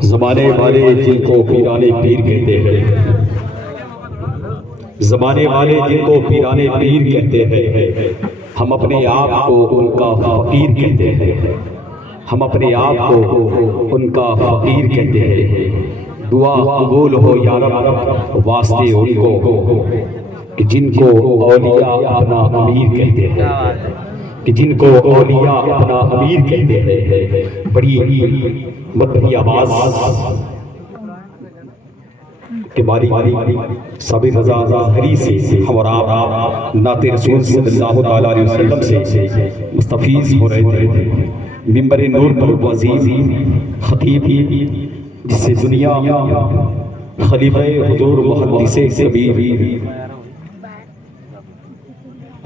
زمانے والے جن کو پیرانے پیر کہتے ہیں، زمانے والے جن کو پیرانے پیر کہتے ہیں، ہم اپنے آپ کو ان کا فقیر کہتے ہیں، ہم اپنے آپ کو ان کا فقیر کہتے ہیں۔ دعا قبول ہو یا رب واسطے ان کو کہ جن کو اولیاء اپنا امیر کہتے ہیں، کہ جن کو اولیاء اپنا امیر کہتے ہیں۔ بڑی مدنی آواز کہ باری سابق رضا ظاہری سے ہم اور آپ نعت رسول صلی اللہ تعالیٰ علیہ وسلم سے مستفیض ہو رہے تھے۔ منبر نور پر وعظ خطیب جس سے دنیا خلیفہ حضور محدث کبیر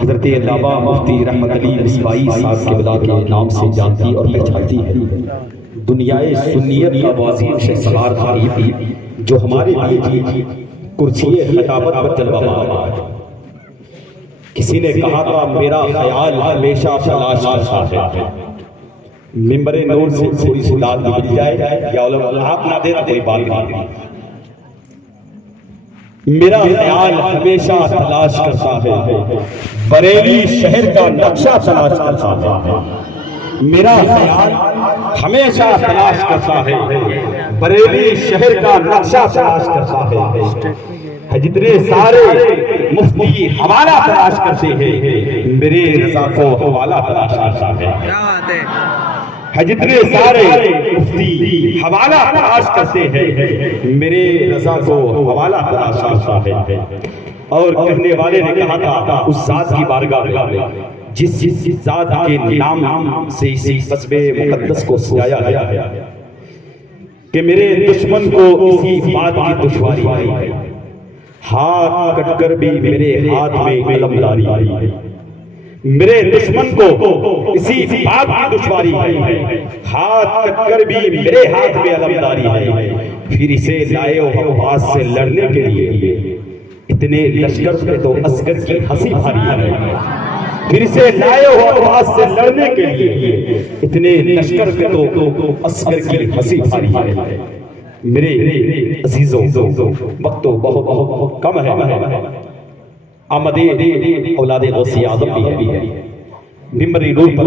حضرت علامہ مفتی رحمت علی مصباحی صاحب قبلہ کے نام سے جانتی اور پہچانتی ہے۔ دنیائے سنیت کا واضح شہسوار خطیب جو ہمارے لیے کرسی خطابت پر جلوہ مار ہے۔ کسی نے کہا تھا میرا خیال ہمیشہ تلاش کرتا ہے۔ منبر نور سے تھوڑی سی داد مل جائے یا علماء آپ نہ دے تو کوئی بات نہیں۔ میرا خیال ہمیشہ تلاش کرتا ہے، بریلی شہر کا نقشہ تلاش کرتا ہے۔ میرا خیال ہمیشہ تلاش کرتا ہے، بریلی شہر کا نقشہ تلاش کرتا ہے۔ جتنے سارے مفتی حوالہ تلاش کرتے ہیں، میرے رضا کو حوالہ تلاش کرتا ہے۔ جتنے سارے مفتی حوالہ تلاش کرتے ہیں، میرے رضا کو حوالہ تلاش کرتا ہے۔ اور کہنے والے نے کہا تھا اس ذات کی بارگاہ میں جس ذات کے نام سے اسی قصب مقدس کو سجایا گیا ہے کہ میرے دشمن کو اسی بات کی دشواری ہے، ہاتھ کٹ کر بھی میرے ہاتھ میں علمداری ہے۔ میرے دشمن کو اسی بات کی دشواری ہے، ہاتھ کٹ کر بھی میرے ہاتھ میں علمداری ہے۔ پھر اسے لائے ہو عباس سے لڑنے کے لیے، اتنے لشکر پہ تو عسکر کی ہنسی بھاری ہے۔ پھر اسے لائے ہو عباس سے لڑنے کے لیے، اتنے لشکر پہ تو عسکر کی ہنسی بھاری ہے۔ میرے عزیزوں وقت تو بہت کم ہے۔ آمد اولاد غوث اعظم بھی ہے۔ منبر نور پر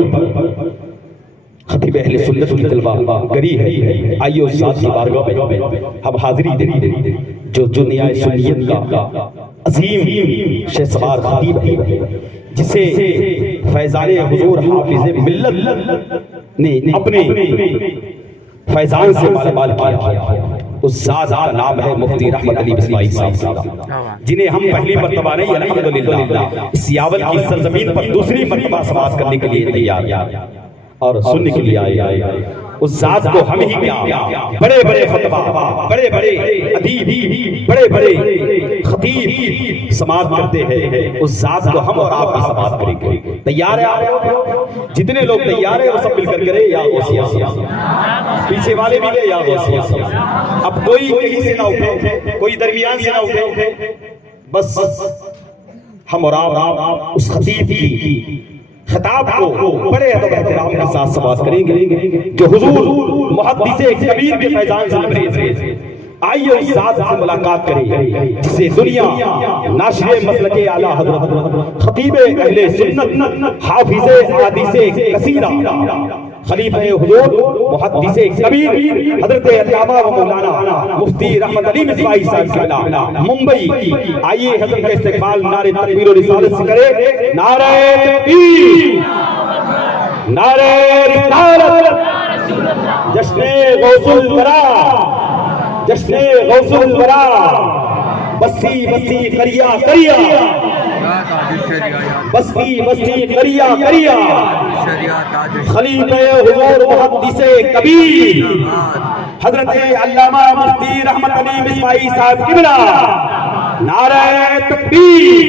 خطیب اہل سنت کی طلبہ گری ہے۔ آئیے اس ذات کی بارگاہ میں ہم حاضری دیں جو دنیا سنیت کا عظیم شہسوار خطیب ہے، جسے فیضان حضور حافظ ملت نے اپنے فیضان سے مالامال کیا۔ اس ذات کا نام ہے مفتی رحمت علی مصباحی صاحب، جنہیں ہم پہلی مرتبہ نہیں الحمدللہ اس یاول کی سرزمین پر دوسری مرتبہ سماعت کرنے کے لیے تیار اور سننے کے لیے آئے۔ اس ذات کو ہم ہی کیا، بڑے بڑے خطبہ، بڑے بڑے ادیب، بڑے بڑے خطیب سماعت کرتے ہیں، اس ذات کو ہم اور آپ بھی سماعت کریں گے۔ تیار ہے آپ؟ جتنے لوگ تیار ہیں وہ سب مل کر کریں یا غوثیہ پیچھے والے بھی گئے یا غوثیہ۔ اب کوئی کہیں سے نہ اٹھے، کوئی درمیان سے نہ اٹھے، بس ہم اور آپ اس خطیب کی خطاب کو بڑے ادب احترام کے ساتھ سماعت کریں گے جو حضور محدث کبیر کے فیضان سے لبریز ہے۔ آئیے اس ذات سے ملاقات کریں جسے دنیا ناشر مسلک اعلیٰ حضرت خطیب اہل سنت حافظ احادیث کثیرہ خلیفہ حضور محدث کبیر حضرت علامہ و مولانا مفتی رحمت علی مصباحی صاحب قبلہ ممبئی، آئیے حضرت کا استقبال نعرہ تکبیر و رسالت سے کرے۔ نعرہ تکبیر، نعرہ رسالت، جشن غوث الورا، جشن غوث الورا، بستی بستی کریا کریا، بستی بستی کریا کریا، خلیفہ حضور محدث کبیر حضرت علامہ مفتی رحمت علی مصباحی صاحب قبلہ، نعرہ تکبیر،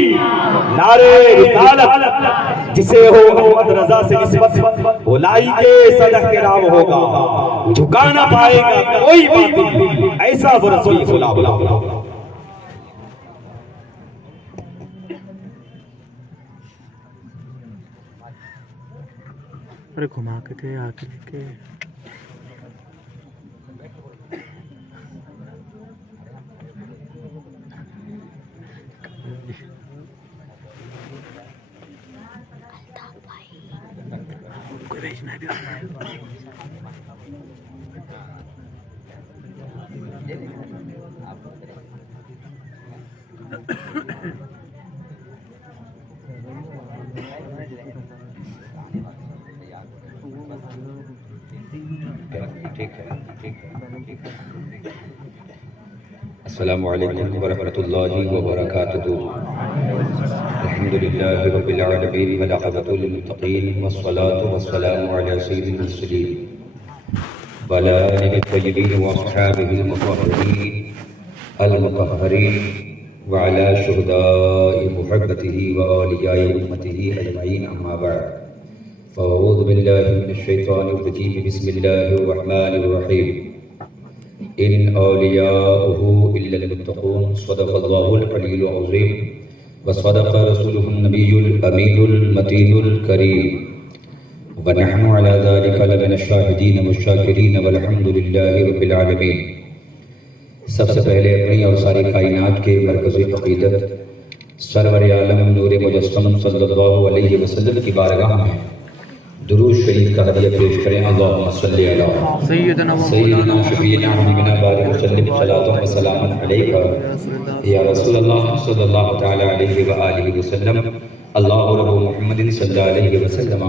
نعرہ رسالت، جسے ہو محمد رضا سے نسبت اولائی کے صد احترام ہوگا، جھکا نہ پائے گا کوئی باطل، ایسا وہ رسول خلا بلا۔ ارے گھما کے آ کے السلام علیکم ورحمۃ اللہ وبرکاتہ. الحمد للہ رب العالمین والعاقبۃ للمتقین والصلاة والسلام علی سید المرسلین وعلی آلہ الطیبین واصحابہ المطہرین المطہرین وعلی شہداء محبتہ واولیاء امتہ اجمعین. اما بعد فاعوذ باللہ من الشیطان الرجیم. بسم اللہ الرحمن الرحیم. ان اولیاؤہ الا المتقون. صدق اللہ العلی العظیم وصدق رسولہ النبی الامین المتین الکریم ونحن علی ذلک لمن الشاہدین والشاکرین والحمد للہ رب العالمین. سب سے پہلے اپنی اور ساری کائنات کے مرکزی عقیدت سرور عالم نور مجسم صلی اللہ علیہ وسلم کی بارگاہ میں درود شریف کا ہدیہ پیش کریں. اللہم صلی علی سیدنا شفیعنا حبیبنا بارک وسلم صلاۃ و سلام علیک یا رسول اللہ صلی اللہ تعالی علیہ وآلہ وسلم. اللہ رب محمد صلی اللہ علیہ وسلم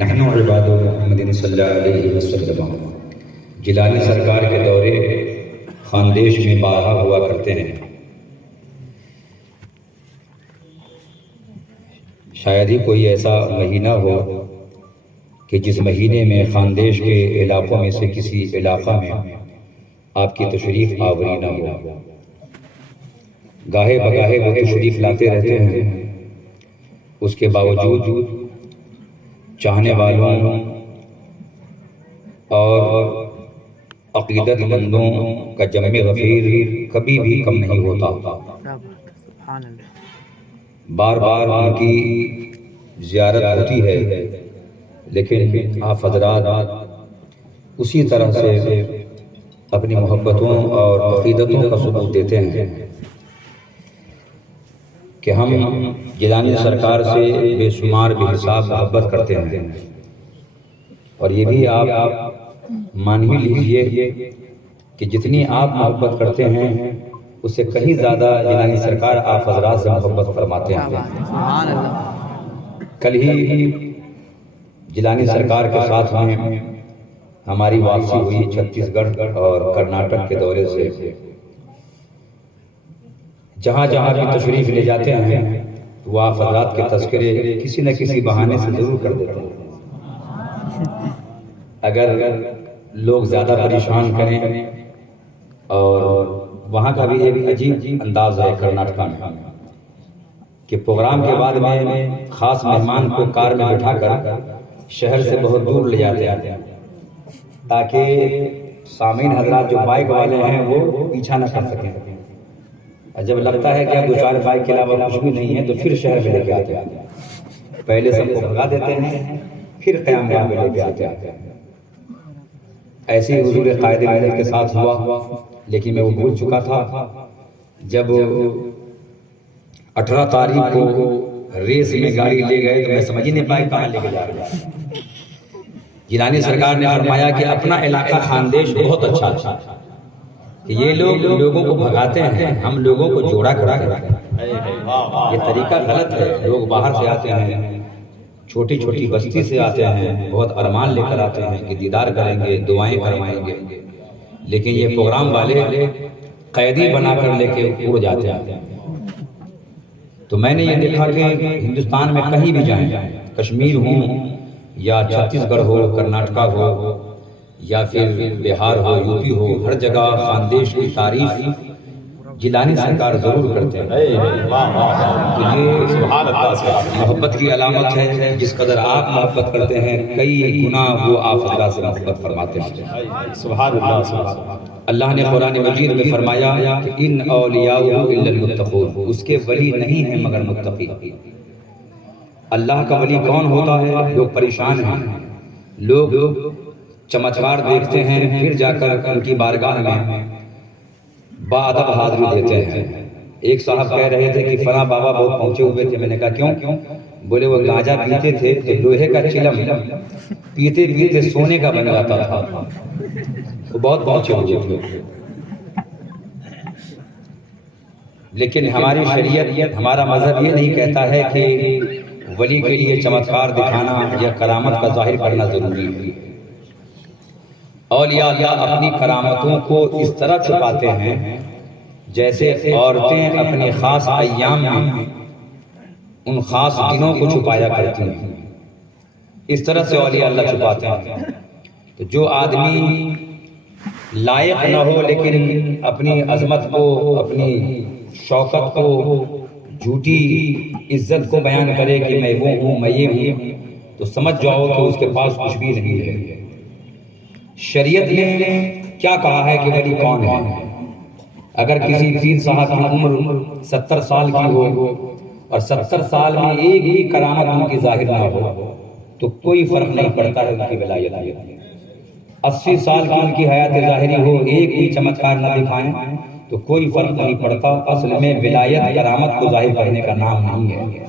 نحن عباد محمد صلی اللہ علیہ وسلم. جیلانی سرکار کے دورے خاندیش میں بارہا ہوا کرتے ہیں. شاید ہی کوئی ایسا مہینہ ہو کہ جس مہینے میں خاندیش کے علاقوں میں سے کسی علاقہ میں آپ کی تشریف آوری نہ ہو. گاہے بگاہے وہ تشریف لاتے رہتے ہیں. اس کے باوجود چاہنے والوں اور عقیدت مندوں کا جمع غفیر کبھی بھی کم نہیں ہوتا. بار بار ان کی زیارت ہوتی ہے، لیکن آپ حضرات اسی طرح سے اپنی محبتوں اور عقیدتوں کا ثبوت دیتے ہیں کہ ہم جیلانی سرکار سے بے شمار بے حساب محبت کرتے ہیں. اور یہ بھی آپ مان ہی لیجئے کہ جتنی آپ محبت کرتے ہیں اس سے کہیں زیادہ جیلانی سرکار آپ حضرات سے محبت فرماتے ہیں. کل ہی جیلانی سرکار کے ساتھ میں ہماری واپسی ہوئی چھتیس گڑھ اور کرناٹک کے دورے سے. جہاں جہاں بھی تشریف لے جاتے ہیں وہ آپ حضرات کے تذکرے کسی نہ کسی بہانے سے ضرور کر دیتے ہیں. اگر لوگ زیادہ پریشان کریں، اور وہاں کا بھی ایک عجیب انداز ہے کرناٹکا میں کہ پروگرام کے بعد میں خاص مہمان کو کار میں بٹھا کر شہر سے بہت دور لے جاتے ہیں تاکہ سامعین حضرات جو بائک والے ہیں وہ پیچھا نہ کر سکیں. اور جب لگتا ہے کہ اب دو چار بائک کے علاوہ کچھ بھی نہیں ہے تو پھر شہر میں لے کے آتے ہیں. پہلے سب کو بھگا دیتے ہیں، پھر قیام گاہ میں لے کے آتے ہیں. ایسے ہی حضور قائد ملت کے ساتھ ہوا، لیکن میں وہ بھول چکا تھا. جب 18 تاریخ کو ریس میں گاڑی لے گئے تو میں سمجھ ہی نہیں پایا کہاں لے کے جا رہے ہیں. جیلانی سرکار نے فرمایا کہ اپنا علاقہ خاندیش بہت اچھا تھا کہ یہ لوگ لوگوں کو بھگاتے ہیں، ہم لوگوں کو جوڑا کرا کر. یہ طریقہ غلط ہے. لوگ باہر سے آتے ہیں، چھوٹی چھوٹی بستی سے آتے ہیں، بہت ارمان لے کر آتے ہیں کہ دیدار کریں گے، دعائیں کروائیں گے، لیکن یہ پروگرام والے قیدی بنا کر لے کے اڑ جاتے ہیں. تو میں نے یہ دیکھا کہ ہندوستان میں کہیں بھی جائیں، کشمیر ہوں یا چھتیس گڑھ ہو، کرناٹکا ہو یا پھر بہار ہو، یو پی ہو، ہر جگہ خاندیش کی تعریف جیلانی سرکار ضرور کرتے ہیں. تو یہ محبت کی علامت ہے. جس قدر آپ محبت کرتے ہیں کئی گنا وہ آپ حضرات سے محبت فرماتے ہیں. سبحان اللہ. اللہ نے قرآن مجید میں فرمایا کہ ان اولیاء الا المتقون، اس کے ولی نہیں ہیں مگر متقی. اللہ کا ولی کون ہوتا ہے؟ لوگ پریشان ہیں، لوگ چمتکار دیکھتے ہیں، پھر جا کر ان کی بارگاہ میں باادب حاضری دیتے ہیں. ایک صاحب کہہ رہے تھے کہ فلاں بابا بہت پہنچے ہوئے تھے. میں نے کہا کیوں؟ بولے وہ گانجا پیتے تھے تو لوہے کا چلم پیتے پیتے سونے کا بن جاتا تھا، وہ بہت پہنچے ہوئے تھے۔ لیکن ہماری شریعت، ہمارا مذہب یہ نہیں کہتا ہے کہ ولی کے لیے چمتکار دکھانا یا کرامت کا ظاہر کرنا ضروری ہے۔ اولیاء اللہ اپنی کرامتوں کو اس طرح چھپاتے ہیں جیسے عورتیں اپنے خاص ایام میں ان خاص دنوں کو چھپایا کرتی ہیں، اس طرح سے اولیاء اللہ چھپاتے ہیں۔ تو جو آدمی لائق نہ ہو لیکن اپنی عظمت کو، اپنی شوکت کو، جھوٹی عزت کو بیان کرے کہ میں وہ ہوں، میں یہ ہوں، تو سمجھ جاؤ کہ اس کے پاس کچھ بھی نہیں ہے۔ شریعت نے کیا کہا ہے کہ ولی کون ہے؟ اگر کسی پیر صاحب کی عمر 70 سال کی ہو اور 70 سال میں ایک بھی کرامت ان کی ظاہر نہ ہو تو کوئی فرق نہیں پڑتا ہے ان کی ولایت میں۔ 80 سال کی ان کی حیات ظاہری ہو، ایک بھی چمتکار نہ دکھائیں تو کوئی فرق نہیں پڑتا۔ اصل میں ولایت کرامت کو ظاہر کرنے کا نام نہیں ہے،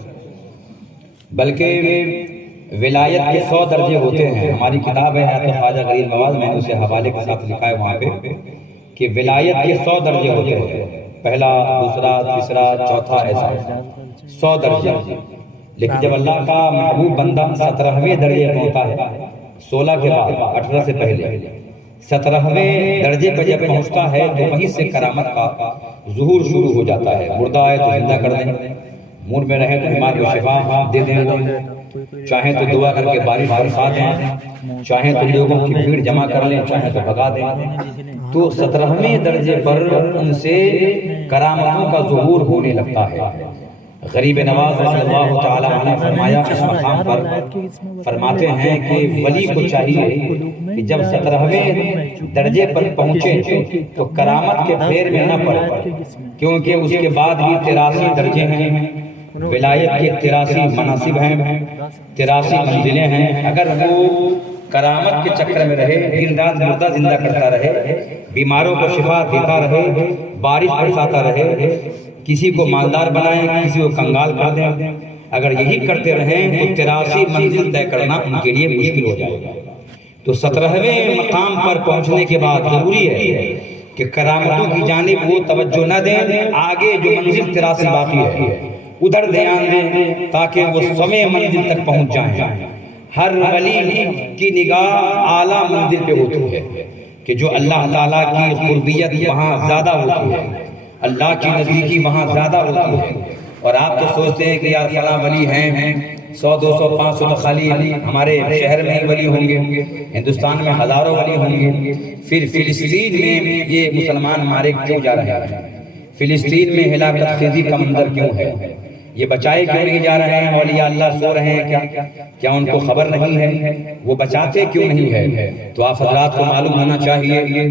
بلکہ ولایت کے 100 درجے ہوتے ہیں۔ ہماری کتاب ہے حیات خواجہ غریب نواز، میں نے اسے حوالے کے ساتھ لکھا ہے وہاں پہ کہ ولایت کے 100 درجے ہوتے ہیں، پہلا، دوسرا، تیسرا، چوتھا، ایسا 100 درجے۔ لیکن جب اللہ کا محبوب بندہ 17ویں درجے پہنچتا ہے، 16 کے بعد، 18 سے پہلے 17ویں درجے پر جب پہنچتا ہے تو وہیں سے کرامت کا ظہور شروع ہو جاتا ہے۔ مردہ ہے تو زندہ کر دیں، مور میں رہے تو بیمار کو شفا دے دیں، چاہیں تو دعا کر کے بارش برسا دیں، چاہیں تو لوگوں کی بھیڑ جمع کر لیں، چاہیں تو بھگا دیں۔ تو 17ویں درجے پر ان سے کرامتوں کا ظہور ہونے لگتا ہے۔ غریب نواز صلی اللہ تعالیٰ عنہ فرمایا، اس مقام پر فرماتے ہیں کہ ولی کو چاہیے کہ جب 17ویں درجے پر پہنچے تو کرامت کے پھیر میں نہ پڑے، کیونکہ اس کے بعد بھی 83 درجے ہیں، ولایت کے 83 مناصب ہیں، 83 منزلیں ہیں۔ اگر وہ کرامت کے چکر میں رہے، دن رات مردہ زندہ کرتا رہے، بیماروں کو شفا دیتا رہے، بارش برساتا رہے، کسی کو مالدار بنائیں، کسی کو کنگال کر دیں، اگر یہی کرتے رہیں تو 83 منزل طے کرنا ان کے لیے مشکل ہو جائے گا۔ تو 17ویں مقام پر پہنچنے کے بعد ضروری ہے کہ کرامتوں کی جانب وہ توجہ نہ دیں، آگے جو منزل 83 باقی ہے ادھر دھیان دیں تاکہ وہ 100ویں منزل تک پہنچ جائیں۔ ہر ولی کی نگاہ اعلیٰ منزل پہ ہوتی ہے کہ جو اللہ تعالیٰ کی قربیت وہاں زیادہ ہوتی ہے، اللہ کی نزدیکی وہاں زیادہ ہوتی ہے۔ اور آپ تو سوچتے ہیں کہ یار فلاں ولی ہیں، 100 200 500 تو خالی ہمارے شہر میں ہی ولی ہوں گے، ہندوستان میں ہزاروں ولی ہوں گے، پھر فلسطین میں یہ مسلمان مارے کیوں جا رہے ہیں؟ فلسطین میں ہلاکت خیزی کا منظر کیوں ہے؟ یہ بچائے کیوں نہیں جا رہے ہیں؟ اولیاء اللہ سو رہے ہیں کیا ان کو خبر نہیں ہے؟ وہ بچاتے کیوں نہیں ہے؟ تو آپ حضرات کو معلوم ہونا چاہیے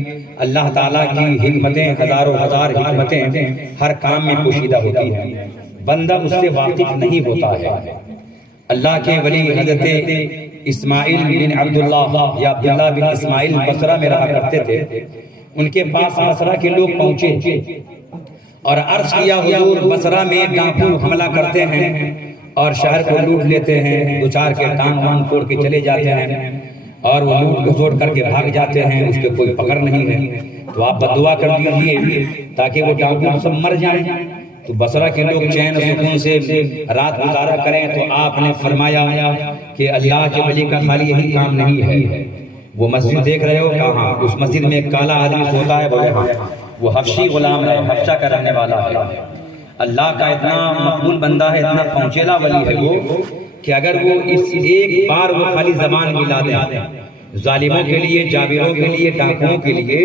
اللہ تعالیٰ کی حکمتیں، ہزاروں ہزار حکمتیں ہر کام میں پوشیدہ ہوتی ہیں، بندہ اس سے واقف نہیں ہوتا ہے۔ اللہ کے ولی حضرت اسماعیل بن عبداللہ یا عبداللہ بن اسماعیل بصرہ میں رہا کرتے تھے۔ ان کے پاس بصرہ کے لوگ پہنچے اور عرض کیا، حضور بصرہ میں ڈاکو حملہ کرتے ہیں اور شہر کو لوٹ لیتے ہیں، دو چار کے ٹانگ وانگ توڑ کے چلے جاتے ہیں اور وہ لوٹ گھسوٹ کر کے بھاگ جاتے ہیں، اس کے کوئی پکڑ نہیں ہے، تو آپ بددعا کر دیجیے تاکہ وہ ڈاکو سب مر جائیں۔ تو بصرہ کے لوگ چین و سکون سے رات گزارا کریں۔ تو آپ نے فرمایا کہ اللہ کے ولی کا خالی یہی کام نہیں ہے۔ وہ مسجد دیکھ رہے ہو کہاں؟ اس مسجد میں ایک کالا آدمی سوتا ہے، بولے ہاں، وہ حبشی غلام ہے، حبشہ کا رہنے والا ہے، اللہ کا اتنا مقبول بندہ ہے، اتنا پہنچیلا ولی ہے وہ کہ اگر وہ اس ایک بار وہ خالی زبان ملا دیں ظالموں کے لیے، جابروں کے لیے، ڈاکوؤں کے لیے،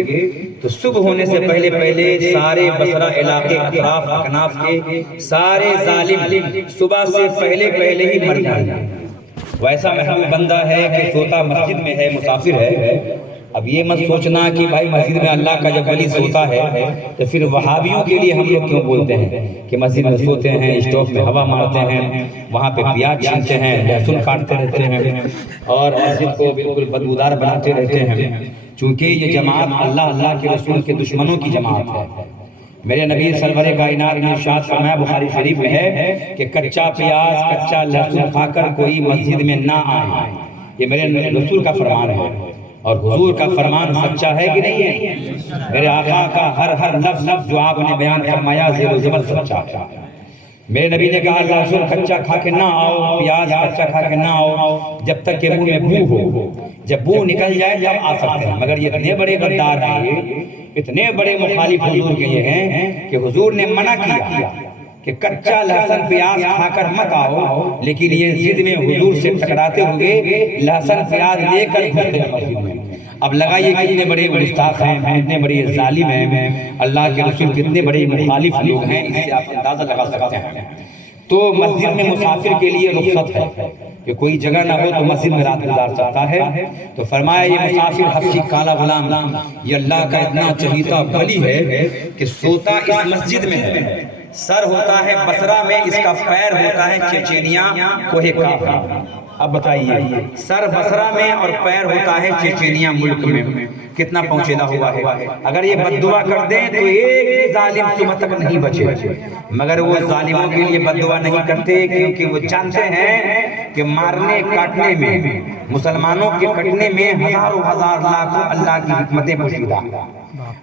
تو صبح ہونے سے پہلے پہلے سارے بصرہ علاقے اطراف اکناف کے سارے ظالم صبح سے پہلے پہلے ہی مر جائیں گے۔ ویسا محبوب بندہ ہے کہ سوتا مسجد میں ہے، مسافر ہے۔ اب یہ مت سوچنا کہ بھائی مسجد میں اللہ کا جب ولی سوتا ہے تو پھر وہابیوں کے لیے ہم لوگ کیوں بولتے ہیں کہ مسجد میں سوتے ہیں، اسٹوپ میں ہوا مارتے ہیں، وہاں پہ پیاز چھینتے ہیں، لہسن کاٹتے رہتے ہیں اور مسجد کو بالکل بدبودار بناتے رہتے ہیں، چونکہ یہ جماعت اللہ کے رسول کے دشمنوں کی جماعت ہے۔ میرے نبی سرور کائنات نے ارشاد فرمایا بخاری شریف میں ہے کہ کچا پیاز کچا لہسن کھا کر کوئی مسجد میں نہ آئے. یہ میرے رسول کا فرمان ہے اور حضور کا فرمان سچا ہے کہ نہیں ہے؟ میرے آقا کا ہر لفظ جو آپ نے بیان فرمایا زیر و زبر سچا ہے. میرے نبی نے کہا لہسن کچا کھا کے نہ آؤ، پیاز کچا کھا کے نہ آؤ جب تک کہ منہ میں بو ہو. جب بو نکل جائے تب آ سکتے ہیں. مگر یہ اتنے بڑے غدار ہیں، اتنے بڑے مخالف حضور کے یہ ہیں کہ حضور نے منع کیا کہ کچا لہسن پیاز کھا کر مت آؤ، لیکن یہ ضد میں حضور سے ٹکراتے ہوئے لہسن پیاز لے کر گھستے ہیں مسجد میں. اب لگائیے کتنے بڑے گستاخ ہیں، کتنے بڑے ظالم ہیں، اللہ کے رسول کتنے بڑے مخالف لوگ ہیں، اس سے آپ اندازہ لگا سکتے ہیں. تو مسجد میں مسافر کے لیے رخصت ہے کہ کوئی جگہ نہ ہو تو مسجد میں رات گزار سکتا ہے. تو فرمایا یہ مسافر حبشی کالا غلام یہ اللہ کا اتنا چہیتا ولی ہے کہ سوتا اس مسجد میں ہے. سر ہوتا ہے بصرہ میں، اس کا پیر ہوتا ہے چچینیا کوہ کاف. اب بتائیے سر بصرہ میں اور پیر ہوتا ہے چچینیا ملک میں، کتنا پہنچیلا ہوا ہے. اگر یہ بد دعا کر دیں تو ایک ظالم صبح تک نہیں بچے، مگر وہ ظالموں کے لیے بد دعا نہیں کرتے کیونکہ وہ جانتے ہیں کہ مارنے کاٹنے میں، مسلمانوں کے کٹنے میں ہزاروں ہزار لاکھوں اللہ کی حکمتیں پوشیدہ.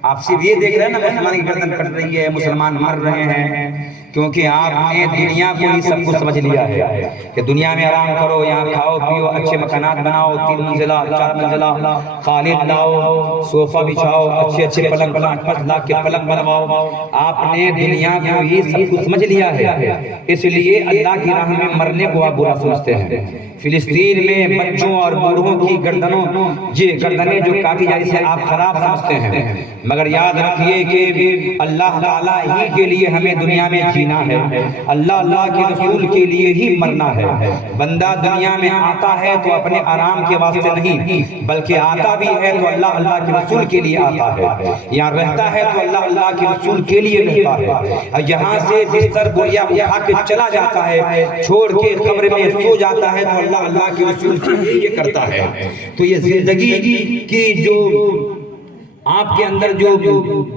آپ صرف یہ دیکھ رہے ہیں نا مسلمان کی گردن کٹ رہی ہے، مسلمان مر رہے ہیں، کیونکہ آپ نے دنیا کو ہی سب کچھ سمجھ لیا ہے کہ دنیا میں آرام کرو، یہاں کھاؤ پیو، اچھے مکانات بناؤ، 3 منزلہ 4 منزلہ خالد لاؤ، صوفہ بچھاؤ، اچھے پلنگ 5 لاکھ کے پلنگ بنواؤ. آپ نے دنیا کو ہی سب کچھ سمجھ لیا ہے، اس لیے اللہ کی راہ میں مرنے کو آپ برا سمجھتے ہیں. فلسطین میں بچوں اور بوڑھوں کی گردنیں جو کاٹی جائے اسے آپ خراب سمجھتے ہیں، مگر یاد رکھیے کہ اللہ تعالیٰ ہی کے لیے ہمیں دنیا میں جینا ہے، اللہ کے رسول کے لیے ہی مرنا ہے. بندہ دنیا میں آتا ہے تو اپنے آرام کے واسطے نہیں، بلکہ آتا بھی ہے تو اللہ کے رسول کے لیے آتا ہے. یہاں رہتا ہے تو اللہ کے رسول کے لیے رہتا ہے. یہاں سے بستر بوریا اٹھا کے چلا جاتا ہے، چھوڑ کے قبر میں سو جاتا ہے تو اللہ کے رسول کے لیے یہ کرتا ہے. تو یہ زندگی کی جو آپ کے اندر جو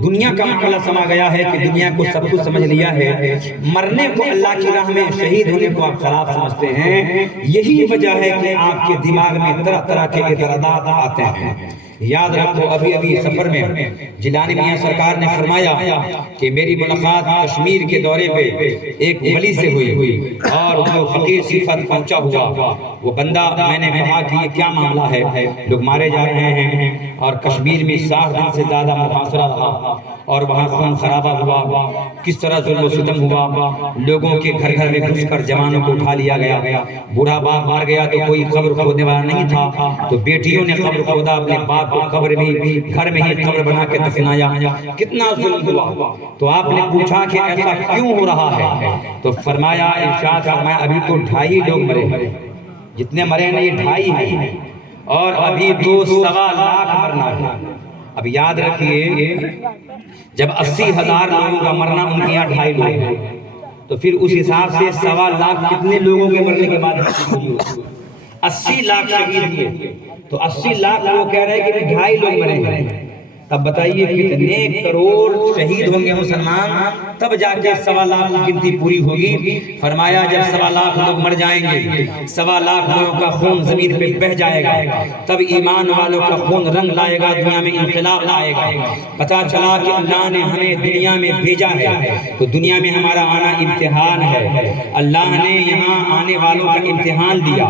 دنیا کا معاملہ سما گیا ہے کہ دنیا کو سب کچھ سمجھ لیا ہے، مرنے کو اللہ کی راہ میں شہید ہونے کو آپ خراب سمجھتے ہیں. یہی وجہ ہے کہ آپ کے دماغ میں طرح طرح کے اعتراضات آتے ہیں. یاد رکھو ابھی سفر میں جیلانی میاں سرکار نے فرمایا کہ میری ملاقات کشمیر کے دورے پہ ایک ولی سے ہوئی اور جو فقیر صفت پہنچا ہوا وہ بندہ، میں نے کہا کہ یہ کیا معاملہ ہے، لوگ مارے جا رہے ہیں اور کشمیر میں 60 دن سے زیادہ محاصرہ رہا اور وہاں خون خرابہ ہوا، کس طرح ظلم و ستم ہوا، لوگوں کے گھر میں گھس کر جوانوں کو اٹھا لیا گیا، بوڑھا باپ مار گیا تو کوئی قبر کھودنے والا نہیں تھا تو بیٹیوں نے قبر کھودا، اپنے باپ کو قبر میں گھر میں ہی قبر بنا کے دفنایا. کتنا ظلم ہوا. تو آپ نے پوچھا کہ ایسا کیوں ہو رہا ہے؟ تو فرمایا ارشاد فرمایا ابھی تو 2.5 لوگ مرے ہیں، جتنے مرے ہیں یہ 2.5 ہیں اور ابھی تو 1.25 لاکھ مرنا ہے. اب یاد رکھیے جب 80,000 لوگوں کا مرنا ان کے یہاں 2.5 لوگ ہیں تو پھر اس حساب سے 1.25 لاکھ کتنے لوگوں کے مرنے کے بعد 80 لاکھ شہید ہوئے. تو 80 لاکھ لوگ کہہ رہے ہیں کہ 2.5 لوگ مرے ہیں. اب بتائیے کتنے کروڑ شہید ہوں گے مسلمان تب جا کے 1.25 لاکھ کی گنتی پوری ہوگی. فرمایا جب 1.25 لاکھ لوگ مر جائیں گے، 1.25 لاکھ لوگوں کا خون زمین پہ بہ جائے گا، تب ایمان والوں کا خون رنگ لائے گا، دنیا میں انقلاب لائے گا. پتا چلا کہ اللہ نے ہمیں دنیا میں بھیجا ہے تو دنیا میں ہمارا آنا امتحان ہے. اللہ نے یہاں آنے والوں کا امتحان لیا.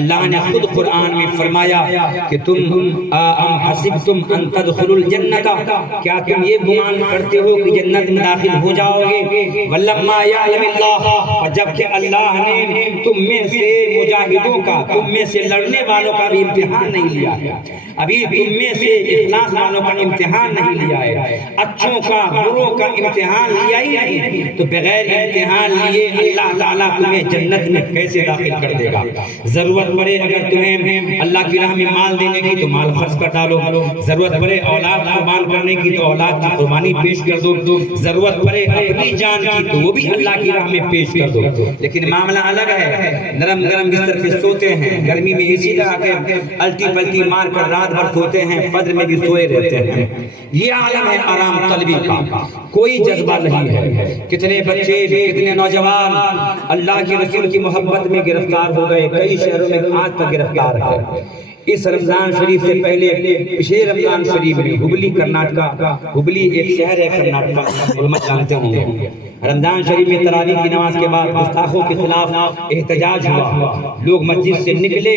اللہ نے خود قرآن میں فرمایا کہ تم ام حسبتم ان تدخلوا الجنہ، کیا تم یہ گمان کرتے ہو کہ جنت میں داخل ہو جاؤ گے؟ ولما یعلم اللہ، اور جبکہ اللہ نے تم میں سے مجاہدوں کا، تم میں سے لڑنے والوں کا بھی امتحان نہیں لیا ہے، ابھی تم میں سے اخلاص والوں کا امتحان نہیں لیا ہے، اچھوں کا بروں کا امتحان لیا ہی نہیں. تو بغیر امتحان لیے اللہ تعالیٰ تمہیں جنت میں کیسے داخل کر دے گا؟ ضرورت پڑے اگر تمہیں اللہ کی راہ میں مال دینے کی تو مال خرچ کر ڈالو، ضرورت پڑے اولاد اولاد قربان کرنے کی تو اولاد کی قربانی پیش کر دو، ضرورت پڑے اپنی جان کی تو وہ بھی اللہ کی راہ میں پیش کر دو، لیکن معاملہ الگ ہے۔ نرم گرم بستر پہ سوتے ہیں، گرمی میں اے سی لگا کے الٹی پلٹی مار کر رات بھر سوتے ہیں، فجر میں بھی سوئے رہتے ہیں۔ یہ عالم ہے آرام طلبی کا، کوئی جذبہ نہیں ہے۔ کتنے بچے کتنے نوجوان اللہ کے رسول کی محبت میں گرفتار ہو گئے، کئی شہروں میں آج تک گرفتار ہے۔ اس رمضان شریف سے پہلے پچھلے رمضان شریف میں ہبلی کرناٹکا، ہبلی ایک شہر ہے کرناٹکا، علماء جانتے ہوں گے، رمضان شریف میں تراویح کی نماز کے بعد گستاخوں کے خلاف احتجاج ہوا۔ لوگ مسجد سے نکلے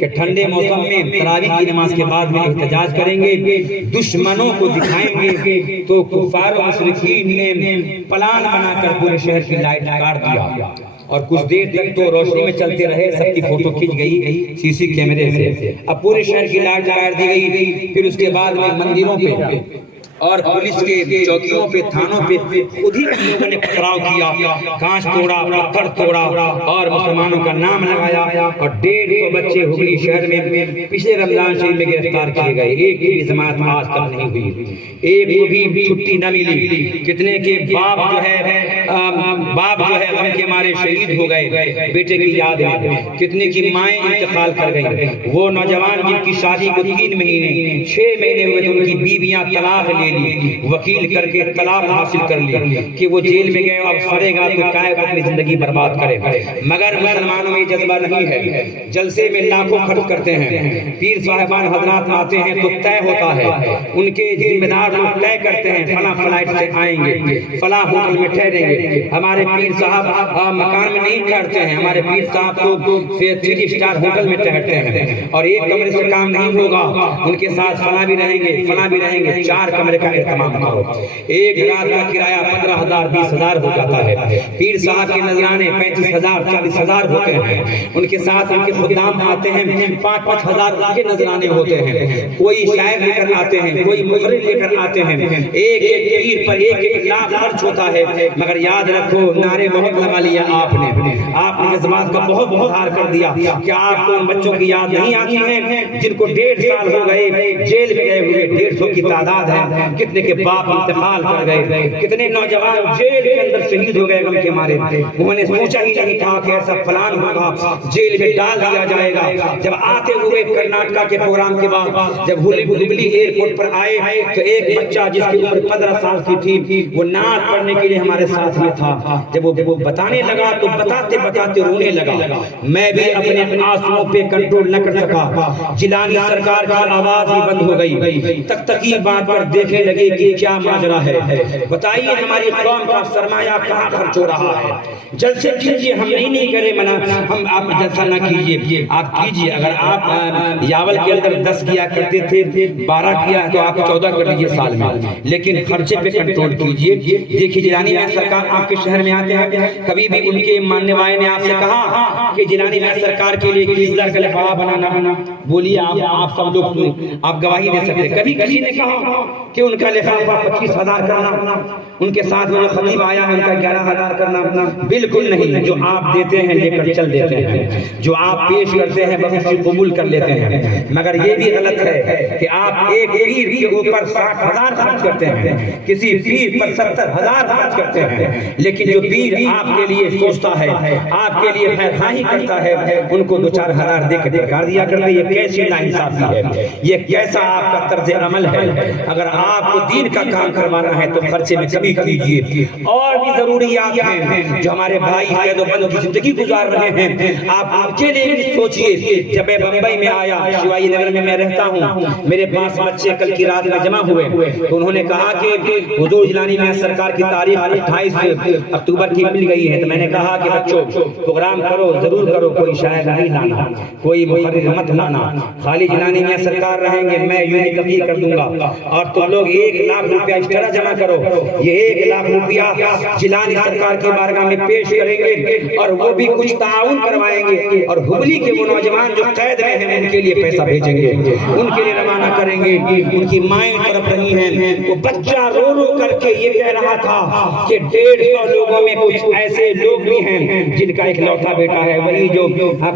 کہ ٹھنڈے موسم میں تراویح کی نماز کے بعد میں احتجاج کریں گے، دشمنوں کو دکھائیں گے، تو کفار و مشرکین نے پلان بنا کر پورے شہر کی لائٹ کاٹ دیا اور کچھ دیر تک تو روشنی میں چلتے رہے، سب کی فوٹو کھینچ گئی سی سی کیمرے سے۔ اب پورے شہر کی لائٹ کاٹ دی گئی، پھر اس کے بعد میں مندروں پہ اور پولیس کے چوکیوں پہ، تھانوں پہ خود ہی لوگوں نے پتھراؤ کیا، کانچ توڑا، پتھر توڑا اور مسلمانوں کا نام لگایا، اور 150 بچے ہبلی شہر میں پچھلے رمضان شریف میں گرفتار کیے گئے۔ ایک کی ضمانت آج تک نہیں ہوئی، ایک کو بھی چھٹی نہ ملی۔ کتنے کے باپ جو ہے غم کے مارے شہید ہو گئے بیٹے کی یاد میں، کتنے کی مائیں انتقال کر گئیں۔ وہ نوجوان جن کی شادی کو 3 مہینے 6 مہینے ہوئے تو ان کی بیویاں طلاق لے لی، وکیل کر کے طلاق حاصل کر لی کہ وہ جیل میں گئے، اب سڑے گا تو کائے اپنی زندگی برباد کرے۔ مگر مسلمانوں میں جذبہ نہیں ہے، جلسے میں لاکھوں خرچ کرتے ہیں، پیر صاحبان حضرات آتے ہیں تو طے ہوتا ہے، ان کے ذمہ دار لوگ طے کرتے ہیں فلاں فلائٹ سے آئیں گے، فلاں ہوٹل میں ٹھہریں گے۔ ہمارے پیر صاحب مکان میں نہیں ٹھہرتے ہیں، ہمارے پیر صاحب تو 3 اسٹار ہوٹل میں ٹھہرتے ہیں، اور ایک کمرے سے کام نہیں ہوگا، ان کے ساتھ فلاں بھی رہیں گے، فلاں بھی رہیں گے، 4 کمرے کا اہتمام کرو۔ ایک رات کا کرایہ 15,000 20,000 ہو جاتا ہے۔ پیر صاحب کے نذرانے 35,000 40,000 ہوتے ہیں، ان کے ساتھ ان کے خدام آتے ہیں، 5-5 ہزار کے نذرانے ہوتے ہیں۔ کوئی شاعر لے کر آتے ہیں، کوئی مفرر لے کر آتے ہیں، ایک ایک پیر پر 1 لاکھ خرچ ہوتا ہے۔ مگر یاد رکھو نعرے بہت لگا لیا آپ نے جذبات کا بہت اظہار کر دیا۔ کیا آپ کو ان بچوں کی یاد نہیں آتی ہے جن کو 1.5 سال ہو گئے جیل میں گئے ہوئے؟ 150 کی تعداد ہے، کتنے کے باپ انتقال کر گئے، کتنے نوجوان جیل کے اندر شہید ہو گئے غم کے مارے۔ انہوں نے سوچا ہی نہیں تھا کہ ایسا پلان ہوگا، جیل میں ڈال دیا جائے گا۔ جب آتے ہوئے کرناٹکا کے پروگرام کے بعد جب ہبلی ایئرپورٹ پر آئے تو ایک بچہ جس کی عمر 15 سال کی تھی وہ نعت پڑھنے کے لیے ہمارے ساتھ میں تھا۔ جب وہ بتانے لگا تو بتاتے بتاتے رونے لگا۔ میں بھی اپنے آنسوؤں پہ کنٹرول نہ کر سکا، جیلانی سرکار کی آواز ہی بند ہو گئی، تک بات پر دیکھنے لگے کہ کیا ماجرا ہے، بتائیے ہماری قوم کا سرمایہ کہاں خرچ ہو رہا ہے۔ جلسے کیجیے، ہم نہیں کرے منع، ہم آپ جلسہ نہ کیجیے، آپ کیجیے۔ اگر آپ یاول کے اندر 10 کیا کرتے تھے، 12 کیا تو آپ 14 کر لیجیے سال میں، لیکن خرچے پہ کنٹرول کیجیے۔ دیکھیے جیلانی میں سرکار آپ کے شہر میں آتے ہیں، کبھی بھی ان کے ماننے والے نے آپ سے کہا کہ جیلانی میں سرکار کے لیے کس طرح کا لفافہ بنانا؟ بولیے آپ سب لوگ سنیں، آپ گواہی دے سکتے۔ کبھی کسی نے کہا کہ ان کا لفافہ 25,000 کرنا، ان کے ساتھ وہ خطیب آیا ہے ان کا 11,000 کرنا؟ بالکل نہیں۔ جو آپ دیتے ہیں لے کر چل دیتے ہیں، جو آپ پیش کرتے ہیں بخش قبول کر لیتے ہیں۔ مگر یہ بھی غلط ہے کہ آپ ایک پیر کے اوپر 60,000 خرچ کرتے ہیں، کسی پیر پر 70,000 خرچ کرتے ہیں، لیکن جو پیر آپ کے لیے سوچتا ہے، آپ کے لیے خیر خواہی کرتا ہے، ان کو 2-4 ہزار دے کر ڈکار دیا کرتے۔ یہ کیسی ناانصافی ہے، یہ کیسا آپ کا طرز عمل ہے؟ اگر آپ کو دین کا کام کروانا ہے تو خرچے میں کمی کیجیے۔ اور بھی ضروریات ہیں جو ہمارے بھائی قید و بند کی زندگی گزار رہے ہیں، آپ ان کے لیے بھی سوچیے۔ جب میں بمبئی میں آیا، شیوائی نگر میں میں رہتا ہوں، میرے پاس بچے کل کی رات میں جمع ہوئے تو انہوں نے کہا کہ حضور جیلانی میں سرکار کی تاریخ 28 اکتوبر کی مل گئی ہے۔ تو میں نے کہا کہ بچوں پروگرام کرو، ضرور کرو، کوئی شاعر نہیں لانا، کوئی مفرر مت لانا، خالی جیلانی میں سرکار رہیں گے، میں یوں ہی تقریر کر دوں گا اور تم لوگ لوگ 1 لاکھ روپیہ ایکسٹرا جمع کرو، یہ 1 لاکھ روپیہ جیلانی سرکار کی بارگاہ میں پیش کریں گے اور وہ بھی کچھ تعاون کروائیں گے، اور ہبلی کے وہ نوجوان جو قید میں ہیں ان کے لیے پیسہ بھیجیں گے، ان کے لیے روانہ کریں گے۔ ان کی مائیں طرف رہی ہیں، وہ بچہ رو رو کر کے یہ کہہ رہا تھا کہ 150 لوگوں میں کچھ ایسے لوگ بھی ہیں جن کا ایک لوتا بیٹا ہے، وہی جو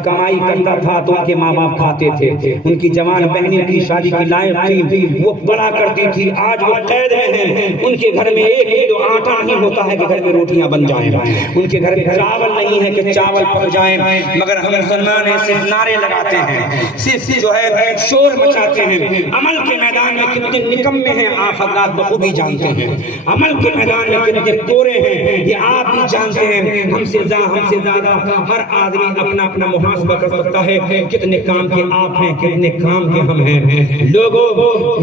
کمائی کرتا تھا تو ان کے ماں باپ کھاتے تھے، ان کی جوان بہنیں کی شادی کی لائق تھی، وہ پڑھا کرتی تھی، آج وہ قید میں ہیں، ان کے گھر میں 1 کلو آٹا نہیں ہوتا ہے کہ گھر میں روٹیاں بن جائیں، ان کے گھر میں چاول نہیں ہے کہ چاول پک جائیں، مگر ہم مسلمان ایسے نعرے لگاتے ہیں، صرف جو ہے شور مچاتے ہیں۔ عمل کے میدان میں کتنے نکمے ہیں آپ حضرات بخوبی جانتے ہیں، عمل کے میدان میں کتنے کورے ہیں یہ آپ بھی جانتے ہیں۔ ہم سے زیادہ ہر آدمی اپنا اپنا محاسبہ کر سکتا ہے، کتنے کام کے آپ ہیں، کتنے کام کے ہم ہیں۔ لوگوں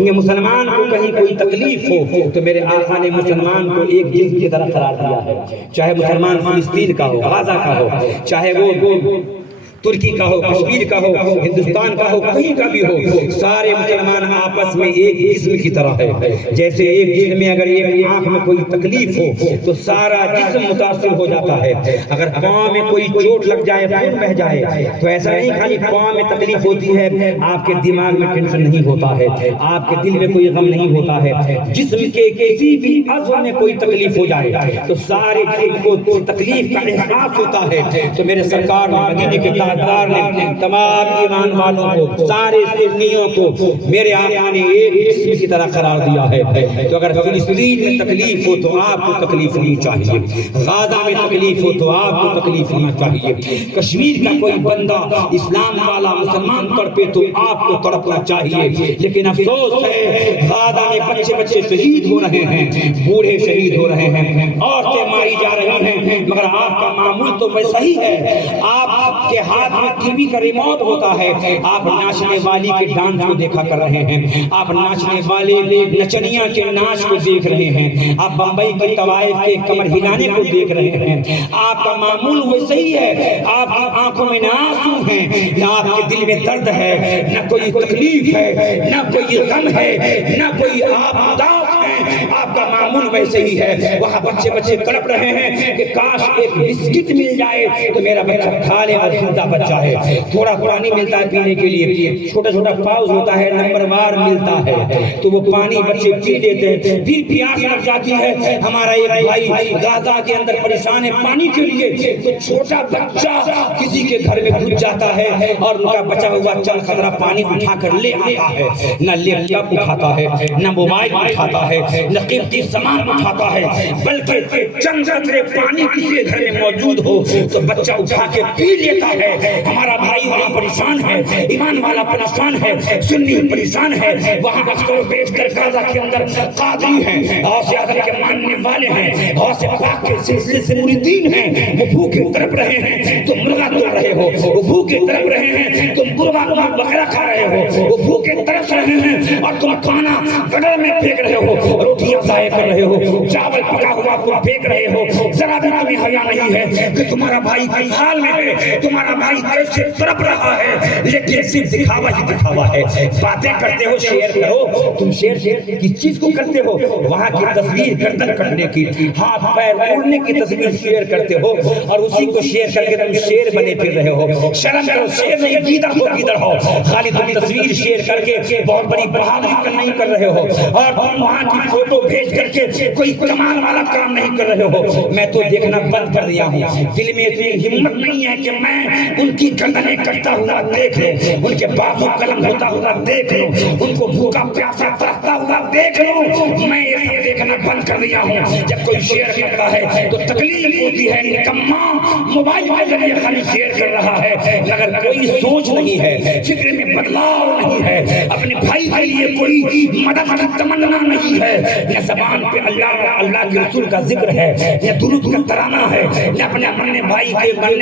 یہ مسلمان کو کہیں کوئی تکلیف ہو تو میرے آقا نے مسلمان کو ایک جسم کی طرح قرار دیا ہے، چاہے مسلمان فلسطین کا ہو، غزہ کا ہو، چاہے وہ ترکی کا ہو، کشمیر کا ہو، ہندوستان کا ہو، کہیں کا بھی ہو، سارے مسلمان آپس میں ایک جسم کی طرح ہے۔ جیسے ایک جسم میں اگر ایک آنکھ میں کوئی تکلیف ہو تو سارا جسم متاثر ہو جاتا ہے، اگر پاؤں میں کوئی چوٹ لگ جائے، خون بہہ جائے تو ایسا نہیں خالی پاؤں میں تکلیف ہوتی ہے، آپ کے دماغ میں ٹینشن نہیں ہوتا ہے، آپ کے دل میں کوئی غم نہیں ہوتا ہے۔ جسم کے کسی بھی عضو میں کوئی تکلیف ہو جائے تو سارے جسم کو تکلیف کا احساس ہوتا ہے۔ تو میرے سرکار مدینے کے تاجدار نے تمام ایمان والوں کو، سارے سنیوں کو میرے آقا نے ایک جسم کی طرح قرار دیا ہے۔ تو اگر فلسطین میں تکلیف ہو تو آپ کو تکلیف ہونی چاہیے، غزہ میں تکلیف ہو تو آپ کو تکلیف ہونا چاہیے، کشمیر کا کوئی بندہ اسلام والا مسلمان تڑپے تو آپ کو تڑپنا چاہیے۔ لیکن افسوس ہے غزہ میں بچے شہید ہو رہے ہیں، بوڑھے شہید ہو رہے ہیں، عورتیں ماری جا رہی ہیں، مگر آپ کا معمول تو ویسا ہی ہے۔ آپ کے ہاتھ میں ٹی وی کا ریموٹ ہوتا ہے، آپ ناچنے والی کے ڈانس کو دیکھا کر رہے ہیں، آپ ناچنے والے نچنیاں کے ناچ کو دیکھ رہے ہیں، آپ بمبئی کی طوائف کے کمر ہلانے کو دیکھ رہے ہیں۔ آپ کا معمول ویسا ہی ہے، آپ کی آنکھوں میں نہ آنسو ہیں، نہ آپ کے دل میں درد ہے، نہ کوئی تکلیف ہے، نہ کوئی غم ہے، نہ کوئی آپ اداس ہیں، آپ کا معمول ویسے ہی ہے۔ وہاں بچے تڑپ رہے ہیں کہ کاش ایک بسکٹ مل جائے تو میرا بچہ کھا لے اور زندہ بچہ ہے، تھوڑا پانی ملتا ہے پینے کے لیے، چھوٹا پاؤز ہوتا ہے، نمبر وار ملتا ہے تو وہ پانی بچے پی لیتے ہیں، پھر پیاس لگ جاتی ہے۔ ہمارا ایک بھائی غزہ کے اندر پریشان ہے پانی کے لیے، تو چھوٹا بچہ کسی کے گھر میں گھس جاتا ہے اور ان کا بچا ہوا چل خطرہ پانی اٹھا کر لے آتا ہے، نہ لیپ ٹاپ اٹھاتا ہے، نہ موبائل اٹھاتا ہے، نہ قیمتی سامان اٹھاتا ہے، بلکہ چند قطرے پانی کسی گھر میں موجود ہو تو بچہ اٹھا کے پی لیتا ہے۔ ہمارا بھائی وہاں پریشان ہے، ایمان والا پریشان ہے، سنی پریشان ہے، وہاں اکثر و بیشتر غزہ کے اندر قادری ہیں، غوث اعظم کے ماننے والے ہیں، غوث پاک کے سلسلے سے مریدین ہیں، وہ بھوکے تڑپ رہے ہیں، تم مرغا توڑ رہے ہو، وہ بھوکے تڑپ رہے ہیں، تم مرغا بکرا کھا رہے ہو، وہ بھوکے تڑپ رہے ہیں اور تم کھانا گٹر میں پھینک رہے ہو، روٹیاں ضائع کر رہے ہو، چاول پکا ہوا تم پھینک رہے ہو، ذرا بھی تمہیں حیا نہیں ہے کہ تمہارا بھائی کس حال میں ہے، تمہارا بھائی کیسے تڑپ رہا ہے، لیکن صرف دکھاوا ہی دکھاوا ہے۔ باتیں کرتے ہو شیئر کرو، تم شیئر کس چیز کو کرتے ہو؟ وہاں کی تصویر گردن کٹنے کی، ہاتھ پیر اڑنے کی تصویر شیئر کرتے ہو اور اسی کو شیئر کر کے تم شیر بنے پھر رہے ہو۔ شرم کرو، شیر نہیں گیدڑ ہو، خالی تم تصویر شیئر کر کے بہت بڑی بہادری نہیں کر رہے ہو اور تم وہاں کی فوٹو بھیج کر کے کوئی کمال والا کام نہیں کر رہے ہو۔ میں تو دیکھنا بند کر دیا ہوں، دل میں اتنی ہمت نہیں ہے کہ میں ان کی گردنیں کٹتا ہوا دیکھ لوں، ان کے بازو قلم ہوتا ہوا دیکھ لوں، ان کو بھوکا پیاسا ترستا ہوا دیکھ لوں۔ میں یہ سب دیکھنا بند کر دیا ہوں۔ جب کوئی شیئر کرتا ہے تو تکلیف ہوتی ہے، نکما موبائل کے ذریعے خالی شیئر کر رہا ہے، مگر کوئی سوچ نہیں ہے، فکر میں بدلاؤ نہیں ہے، اپنے بھائی کے لیے کوئی مدد کی تمنا نہیں ہے، نہ زبان پہ اللہ کے رسول کا ذکر ہے، نہ درود کا ترانہ ہے، نہ اپنے مرنے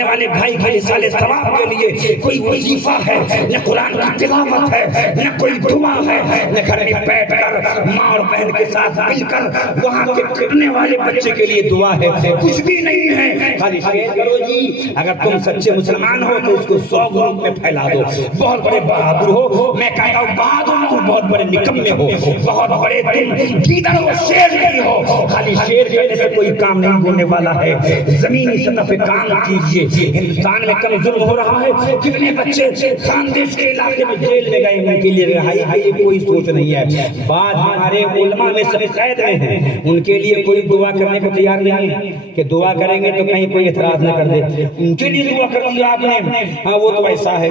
والے بھائی کے رسالے ثواب کے لیے کوئی وظیفہ ہے، نہ قرآن کی تلاوت ہے، نہ کوئی دعا ہے، نہ گھر میں بیٹھ کر ماں اور بہن کے ساتھ مل کر اندر وہاں کے پھرنے والے بچے کے لیے دعا ہے، کچھ بھی نہیں ہے، خالی شیئر کرو جی۔ اگر تم سچے مسلمان ہو تو اس کو 100 گروپ میں پھیلا دو۔ بہت بڑے بہادر ہو، میں کہتا ہوں بہادر ہو، بہت بڑے نکمے ہو، بہت بڑے تم گیدڑ ہو، شیر نہیں ہو۔ خالی شیر کرنے سے کوئی کام نہیں ہونے والا ہے، زمینی سطح پہ کام کیجئے۔ ہندوستان میں کم ظلم ہو رہا ہے، کتنے بچے خاندیش کے علاقے میں جیل میں گئے، ان کے لیے رہائی کے لیے کوئی سوچ نہیں ہے۔ بعض ہمارے علماء میں سے قید میں ہیں، ان کے لیے کوئی دعا کرنے کو تیار نہیں ہے کہ دعا کریں گے تو کہیں کوئی اعتراض نہ کر دے۔ ان کے لیے دعا کر دیا آپ نے، ہاں وہ تو ایسا ہے،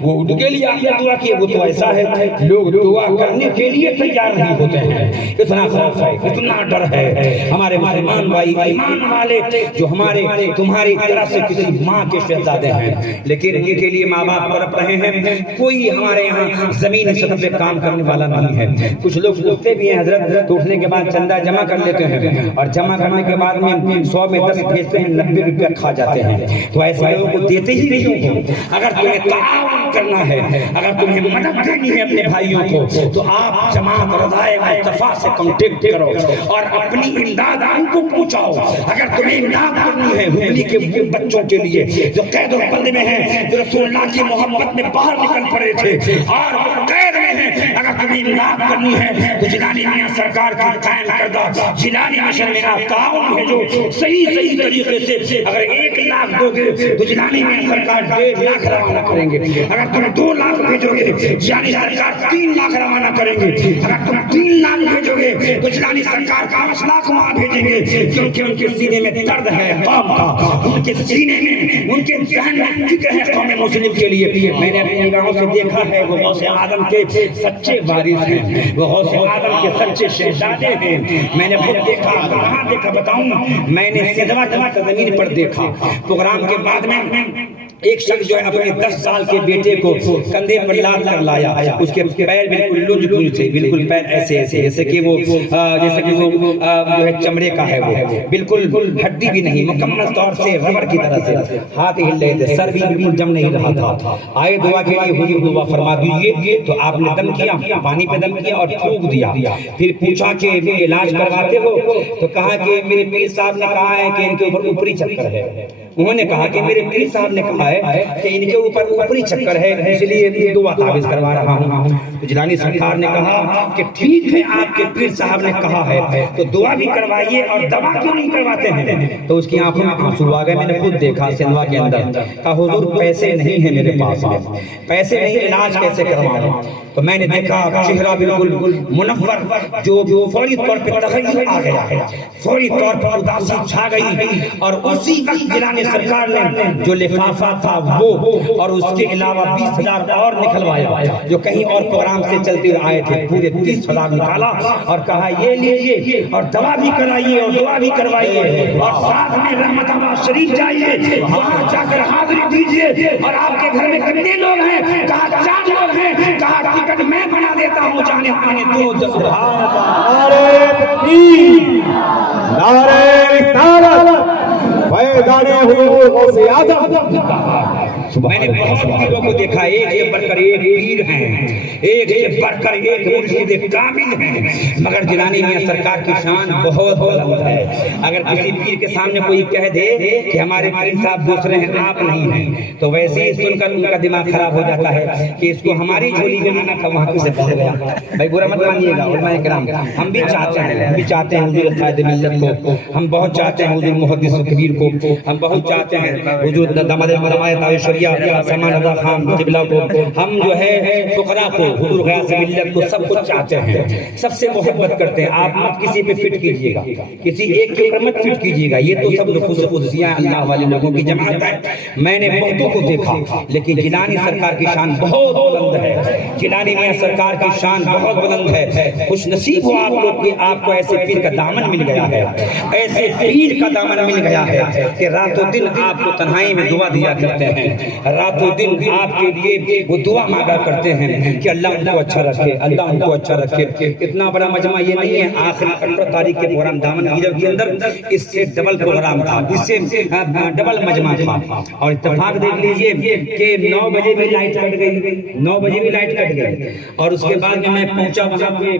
وہ ان کے لیے آپ نے دعا کی، وہ تو ایسا ہے۔ لوگ دعا کرنے کے لیے تیار نہیں ہوتے ہیں، اتنا خوف ہے، اتنا ڈر ہے۔ ہمارے مسلمان بھائی ایمان والے جو ہمارے تمہاری طرح سے کسی ماں کے شہزادے ہیں، لیکن ان کے لیے ماں باپ تڑپ رہے ہیں، کوئی ہمارے یہاں زمین سطح پہ کام کرنے والا نہیں ہے۔ کچھ لوگ سوچتے بھی ہیں حضرت اٹھنے کے بعد چندہ جمع کر لیتے ہیں، اور جمع کرنے کے بعد میں 100 میں 10 بھیجتے ہیں، 90 روپیہ کھا جاتے ہیں۔ تو ایسے لوگوں کو دیتے ہی نہیں ہو۔ اگر تمہیں تعاون کرنا ہے، اگر تمہیں مدد دینی ہے اپنے بھائیوں کو، تو آپ جماعت رضائے مصطفیٰ سے کانٹیکٹ کرو اور اپنی امداد ان کو پہنچاؤ۔ اگر تمہیں امداد کرنی ہے حبلی کے بچوں کے لیے جو قید و بند میں ہیں، جو رسول اللہ کی محبت میں باہر نکل پڑے تھے اور وہ قید میں ہیں، اگر تمہیں امداد کرنی ہے تو جیلانی میاں سرکار کی قائم کردہ جیلانی مشن میں آپ تعاون بھیجو۔ صحیح طریقے سے اگر 1 لاکھ دو گے تو جیلانی میاں سرکار 1.5 لاکھ روانہ کریں گے۔ اگر تم 2 لاکھ بھیجو گے جیلانی سرکار 3 لاکھ روانہ کریں گے۔ اگر تم 3 لاکھ بھیجو گے تو جیلانی سرکار 5 لاکھ وہاں بھیجیں گے، کیونکہ ان کے سینے میں درد ہے قوم کا، ان کے سینے میں، ان کے ذہن میں فکر ہے قوم مسلم کے لیے۔ میں نے اپنی نگاہوں سے دیکھا ہے وہ غوث آدم کے سچے وارث ہیں، وہ غوث آدم کے سچے شہزادے ہیں۔ میں نے خود دیکھا، کہاں دیکھا بتاؤں، میں نے سدھوا زمین پر دیکھا۔ پروگرام کے بعد میں ایک شخص جو ہے اپنے 10 سال کے بیٹے کو کندھے پر لاد کر لایا، اس کے پیر بالکل لنج پنج تھے، بالکل پیر ایسے جیسے کہ وہ جو ہے چمڑے کا ہے، وہ بالکل ہڈی بھی نہیں، مکمل طور سے ربڑ کی طرح سے، ہاتھ ہل رہے تھے، سر بھی بالکل جم نہیں رہا تھا۔ آئے دعا کے لیے، حضور دعا فرما دیجیے، تو آپ نے دم کیا، پانی پہ دم کیا اور تھوک دیا۔ پھر پوچھا کہ علاج کرواتے ہو؟ تو کہا کہ میرے پیر صاحب نے کہا ہے کہ ان کے اوپر اوپری چکر ہے۔ انہوں نے کہا کہ میرے پیر صاحب نے کہا ہے کہ ان کے اوپر اوپری چکر ہے، اس لیے دعا تعویذ کروا رہا ہوں۔ جیلانی سرکار نے کہا کہ ٹھیک ہے، آپ کے پیر صاحب نے کہا ہے تو دعا بھی کروائیے، اور دوا کیوں نہیں کرواتے ہیں؟ تو اس کی آنکھوں میں آنسو آ گئے۔ میں نے خود دیکھا سندھوا کے اندر، کہا حضور پیسے نہیں ہیں میرے پاس، پیسے نہیں، علاج کیسے کرواؤں؟ تو میں نے دیکھا چہرہ بالکل منور، جو فوری طور پہ تغیر آ گیا ہے، فوری طور پر اداسی چھا گئی، اور اسی وقت جیلانی سرکار نے جو لفافہ تھا وہ اور اس کے علاوہ 20,000 اور نکلوایا، جو کہیں اور پروگرام سے چلتے آئے تھے، پورے 30,000 نکالا اور کہا یہ لیجیے اور دوا بھی کرائیے اور دعا بھی کروائیے، اور ساتھ میں رحمت اللہ شریف جائیے، وہاں جا کر حاضری دیجیے۔ اور آپ کے گھر میں کتنے لوگ ہیں؟ کہا 4 لوگ ہیں۔ کہا ٹکٹ میں بنا دیتا ہوں، جانے آنے دو۔ سبحان اللہ، نعرہ تکبیر، نعرہ رسالت، فیضان حضور غوث اعظم۔ میں نے بہت پیروں کو دیکھا، ایک سے بڑھ کر ایک پیر ہیں، ایک سے بڑھ کر ایک مرشد کامل ہیں، مگر جیلانی میاں سرکار کی شان بہت بلند ہے۔ اگر کسی پیر کے سامنے کوئی کہہ دے کہ ہمارے پیر صاحب دوسرے ہیں، آپ نہیں ہیں، تو ویسے ہی سن کر ان کا دماغ خراب ہو جاتا ہے کہ اس کو ہماری جھولی میں آنا تھا، وہاں سے پھنس گیا۔ بھائی برا مت مانیے گا علماء کرام، ہم بھی چاہتے ہیں حضور قائد ملت کو، ہم بہت چاہتے ہیں حضور محدث کبیر کو، ہم بہت چاہتے ہیں حضور داماد علماء شریعہ سلمان رضا خان قبلہ کو، ہم جو ہے فقراء کو، حضور غیاث ملت کو، سب کچھ چاہتے ہیں، سب سے محبت کرتے ہیں۔ آپ مت کسی پہ فٹ کیجیے گا، کسی ایک کے اوپر مت فٹ کیجیے گا، یہ تو سب نفوس قدسیہ اللہ والے لوگوں کی جماعت ہے۔ میں نے بہتوں کو دیکھا، لیکن جیلانی سرکار کی شان بہت بلند ہے، جیلانی میاں سرکار کی شان بہت بلند ہے۔ خوش نصیب ہو آپ لوگ کہ آپ کو ایسے پیر کا دامن مل گیا ہے، ایسے پیر کا دامن مل گیا ہے کہ راتوں دن آپ کو تنہائی میں دعا دیا کرتے ہیں، راتوں دن آپ کے لیے وہ دعا مانگا کرتے ہیں کہ اللہ ان کو اچھا رکھے، اللہ ان کو اچھا رکھے۔ اتنا بڑا مجمع یہ نہیں ہے، آخری 18 تاریخ کے پروگرام دامن گیرو کے اندر اس سے ڈبل پروگرام تھا، اس سے ڈبل مجمع تھا، اور اتفاق دیکھ لیجئے کہ 9 بجے بھی لائٹ کٹ گئی، 9 بجے بھی لائٹ کٹ گئی، اور اس کے بعد میں پہنچا وہاں پہ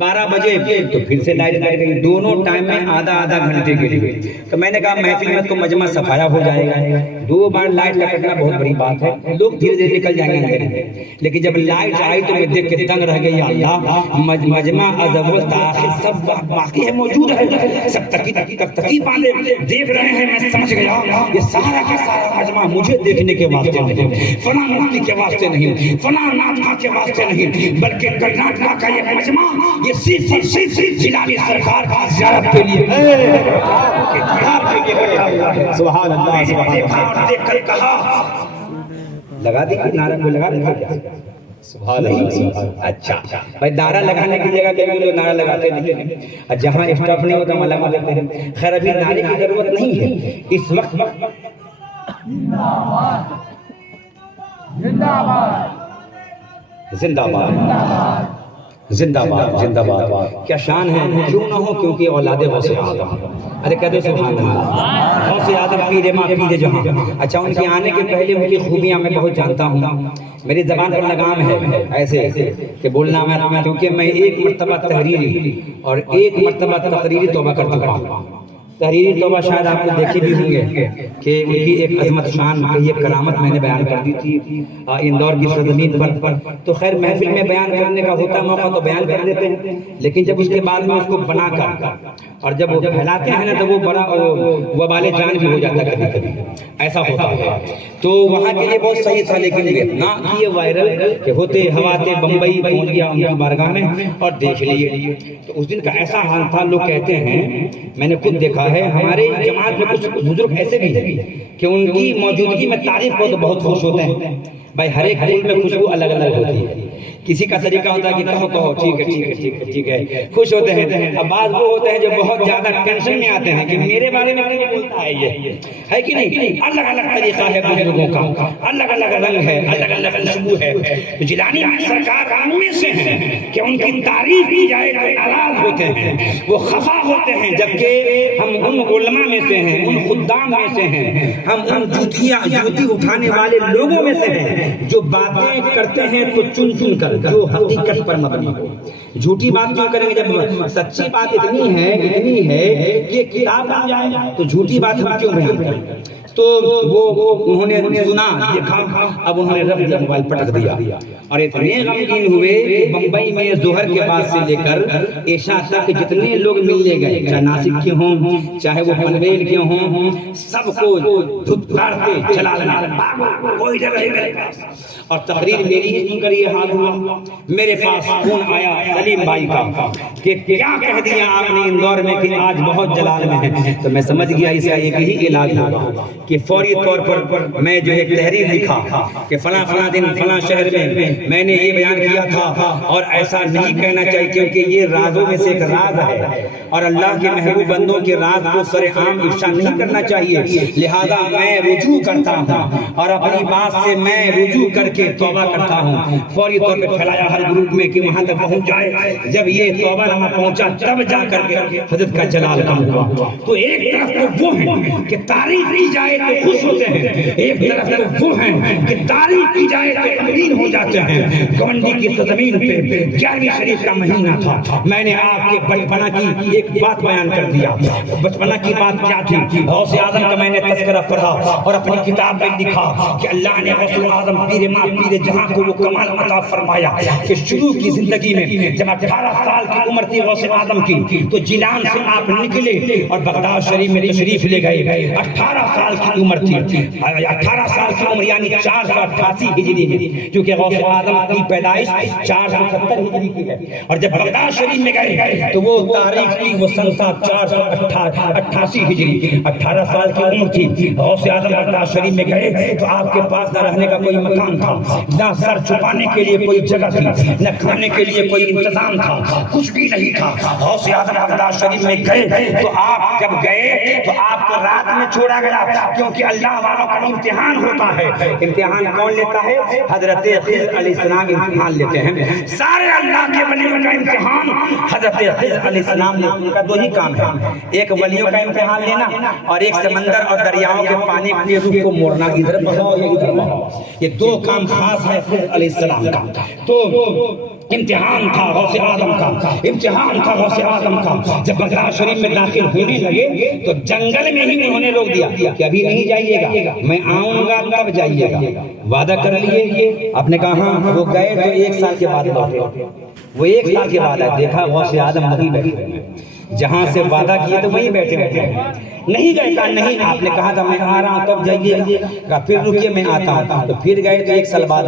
12 بجے تو پھر سے لائٹ لائٹ گئی، دونوں ٹائم میں آدھا گھنٹے کے لیے۔ تو میں نے کہا محفل میں تو مجمع صفایا ہو جائے گا، 2 بار لائٹ کا کٹنا بہت بڑی بات ہے، لوگ دھیرے دھیرے نکل جائیں گے اندھیرے میں۔ لیکن جب لائٹ آئی تو میں دیکھ کے دنگ رہ گئی، اللہ مجمع از اول تا آخر سب باقی ہے، موجود ہے، سب تکی باندھے دیکھ رہے ہیں۔ میں سمجھ گیا یہ سارا کا سارا مجمع مجھے دیکھنے کے واسطے نہیں، فلاں مفتی کے واسطے نہیں، فلاں ناطقہ کے واسطے نہیں، بلکہ کرناٹکا کا یہ مجمع یہ صرف جیلانی سرکار کا زیارت کے لیے سبحان اللہ سبحان اور دیکھ کر کہا لگا دی کہ نعرہ کو لگا دیا۔ سبحان اللہ۔ اچھا بھائی، نعرہ لگانے کی جگہ کبھی لوگ نعرہ لگاتے نہیں ہیں، جہاں اسٹاف نہیں ہوتا وہاں لگا دیتے ہیں۔ خیر ابھی نعرے کی ضرورت نہیں ہے اس وقت۔ زندہ باد زندہ باد زندہ باد، کیا شان ہے، کیوں نہ ہو، کیونکہ اولاد غوث آدم۔ ارے کہہ دو سبحان اللہ۔ غوث آدم پیر ماں پیر جہاں۔ اچھا، ان کے آنے کے پہلے ان کی خوبیاں میں بہت جانتا ہوں، میری زبان پر لگام ہے ایسے کہ بولنا میں، کیونکہ میں 1 مرتبہ تحریری اور 1 مرتبہ تقریری توبہ کر چکا ہوں۔ تحریری توبہ شاید آپ نے دیکھی بھی ہوں گے کہ ان کی ایک عظمت شان، ایک کرامت میں نے بیان کر دی تھی اندور کی سرزمین پر۔ تو خیر محفل میں بیان کرنے کا ہوتا موقع تو بیان کر دیتے ہیں، لیکن جب اس کے بعد میں اس کو بنا کر اور جب وہ پھیلاتے ہیں نا تو وہ بڑا وبال جان بھی ہو جاتا ہے، کبھی کبھی ایسا ہوتا ہے۔ تو وہاں کے لیے بہت صحیح تھا، لیکن نہ یہ وائرل کہ ہوتے ہواتے بمبئی پہنچ گیا ان کی بارگاہ میں اور دیکھ لیے۔ تو اس دن کا ایسا حال تھا، لوگ کہتے ہیں، میں نے خود دیکھا ہے، ہمارے جماعت میں کچھ بزرگ ایسے بھی ہیں کہ ان کی موجودگی میں تعریف کو تو بہت خوش ہوتے ہیں۔ بھائی ہر ایک پھول میں خوشبو الگ الگ ہوتی ہے، کسی کا طریقہ ہوتا ہے کہ کہو ٹھیک ہے ٹھیک ہے ٹھیک ہے ٹھیک ہے، خوش ہوتے ہیں۔ اب بعض وہ ہوتے ہیں جو بہت زیادہ ٹینشن میں آتے ہیں کہ میرے بارے میں کیوں بولتا ہے، یہ ہے کہ نہیں؟ الگ الگ طریقہ ہے بزرگوں کا، الگ الگ رنگ ہے، الگ الگ خوشبو ہے۔ جیلانی سرکار ان میں سے ہیں کہ ان کی تعریف کی جائے تو ناراض ہوتے ہیں، وہ خفا ہوتے ہیں، جبکہ ہم ان علماء میں سے ہیں، ان خدام میں سے ہیں، ہم ان جوتی اٹھانے والے لوگوں میں سے ہیں جو باتیں کرتے ہیں تو چن چن کر، جو حقیقت پر مبنی ہو۔ جھوٹی بات کیوں کریں گے جب سچی بات اتنی ہے کہ کتاب بن جائے، تو جھوٹی بات ہم کیوں بیان کریں؟ تو وہ انہوں نے سنا، دیکھا، اب انہوں نے رب موبائل پٹک دیا اور اتنے غمگین ہوئے کہ بمبئی میں ظہر کے بعد سے لے کر عشاء تک جتنے لوگ ملنے گئے، چاہے ناسک کے ہوں چاہے وہ پنویل کے ہوں، سب کو دھتکارتے چلا لینا، کوئی جگہ نہیں میرے پاس۔ اور تقریر میری سن کر یہ حال ہوا، میرے پاس فون آیا سلیم بھائی کا کہ کیا کہہ دیا آپ نے اندور میں کہ آج بہت جلال میں ہے۔ تو میں سمجھ گیا اس کا ایک ہی علاج ہوگا کہ فوری طور پر میں جو ایک تحریر لکھا کہ فلاں فلاں دن فلاں شہر میں نے یہ بیان کیا تھا، اور ایسا نہیں کہنا چاہیے کیونکہ یہ رازوں میں سے ایک راز ہے اور اللہ کے محبوب بندوں کے راز کو سر عام افشا نہیں کرنا چاہیے، لہذا میں رجوع کرتا ہوں اور اپنی بات سے میں رجوع کر کے توبہ کرتا ہوں۔ فوری طور پہ پھیلایا ہر گروپ میں کہ وہاں تک پہنچ جائے۔ جب یہ توبہ نامہ پہنچا تب جا کر کے حضرت کا جلال کم ہوا۔ تو ایک طرف تو وہ ہیں کہ تعریف کی جائے تو خوش ہوتے ہیں، ایک طرف تو وہ ہیں کہ تعریف کی جائے تو غمگین ہو جاتے ہیں۔ گونڈی کی زمین پہ 11ویں شریف کا مہینہ تھا، میں نے آپ کے بچپنا کی ایک بات بیان کر دیا۔ بچپنا کی بات کیا تھی؟ غوث اعظم کا میں نے تذکرہ پڑھا اور اپنی کتاب میں لکھا کہ اللہ نے غوث اعظم پیر ماں پیر جہاں کو وہ کمال عطا فرمایا کہ شروع کی زندگی میں جب 18 سال کی عمر تھی غوث اعظم کی تو جیلان سے آپ نکلے اور بغداد شریف میں تشریف لے گئے۔ 18 سال کی عمر تھی، 18 سال کی عمر یعنی 488 ہجری میں، کیونکہ غوث اعظم کی پیدائش 470 ہجری کی ہے۔ اور جب بغداد شریف میں گئے تو وہ تاریخ کی وہ سن تھا 488 ہجری، 18 سال کی عمر تھی۔ غوث اعظم بغداد شریف میں گئے تو آپ کے پاس نہ رہنے کا کوئی مکان تھا، نہ سر چھپانے کے لیے کوئی جگہ تھی، نہ کھانے کے لیے کوئی انتظام تھا، کچھ بھی نہیں تھا۔ غوث اعظم بغداد شریف میں گئے تو آپ جب گئے تو آپ کو رات میں چھوڑا گیا، کیونکہ اللہ والوں کا امتحان ہوتا ہے۔ امتحان کون لیتا ہے؟ حضرت خضر علیہ السلام امتحان لیتے ہیں۔ سارے اللہ کے ولیوں کا امتحان حضرت خضر علیہ السلام نے، ان کا 2 ہی کام ہے، ایک ولیوں کا امتحان لینا اور ایک سمندر اور دریاؤں کے پانی کے رخ کو موڑنا، ادھر بہاؤ یا ادھر بہاؤ۔ یہ 2 کام خاص ہے خضر علیہ السلام کا۔ تو امتحان تھا غوث اعظم کا، امتحان تھا غوث اعظم کا۔ جب بغداد شریف میں داخل ہونے لگے تو جنگل میں ہی انہوں نے روک دیا کہ ابھی نہیں جائیے گا، میں آؤں گا تب جائیے گا۔ وعدہ کر لیے، آپ نے کہا ہاں۔ وہ گئے تو 1 سال کے بعد لوٹے، وہ 1 سال کے بعد دیکھا غوث اعظم وہیں بیٹھے ہیں، جہاں سے وعدہ کیے تو وہیں بیٹھے بیٹھے نہیں گئے۔ کہا نہیں، آپ نے کہا تھا میں آ رہا ہوں تب جائیے گا، کہا پھر رکیے میں آتا ہوں۔ تو پھر گئے تو 1 سال بعد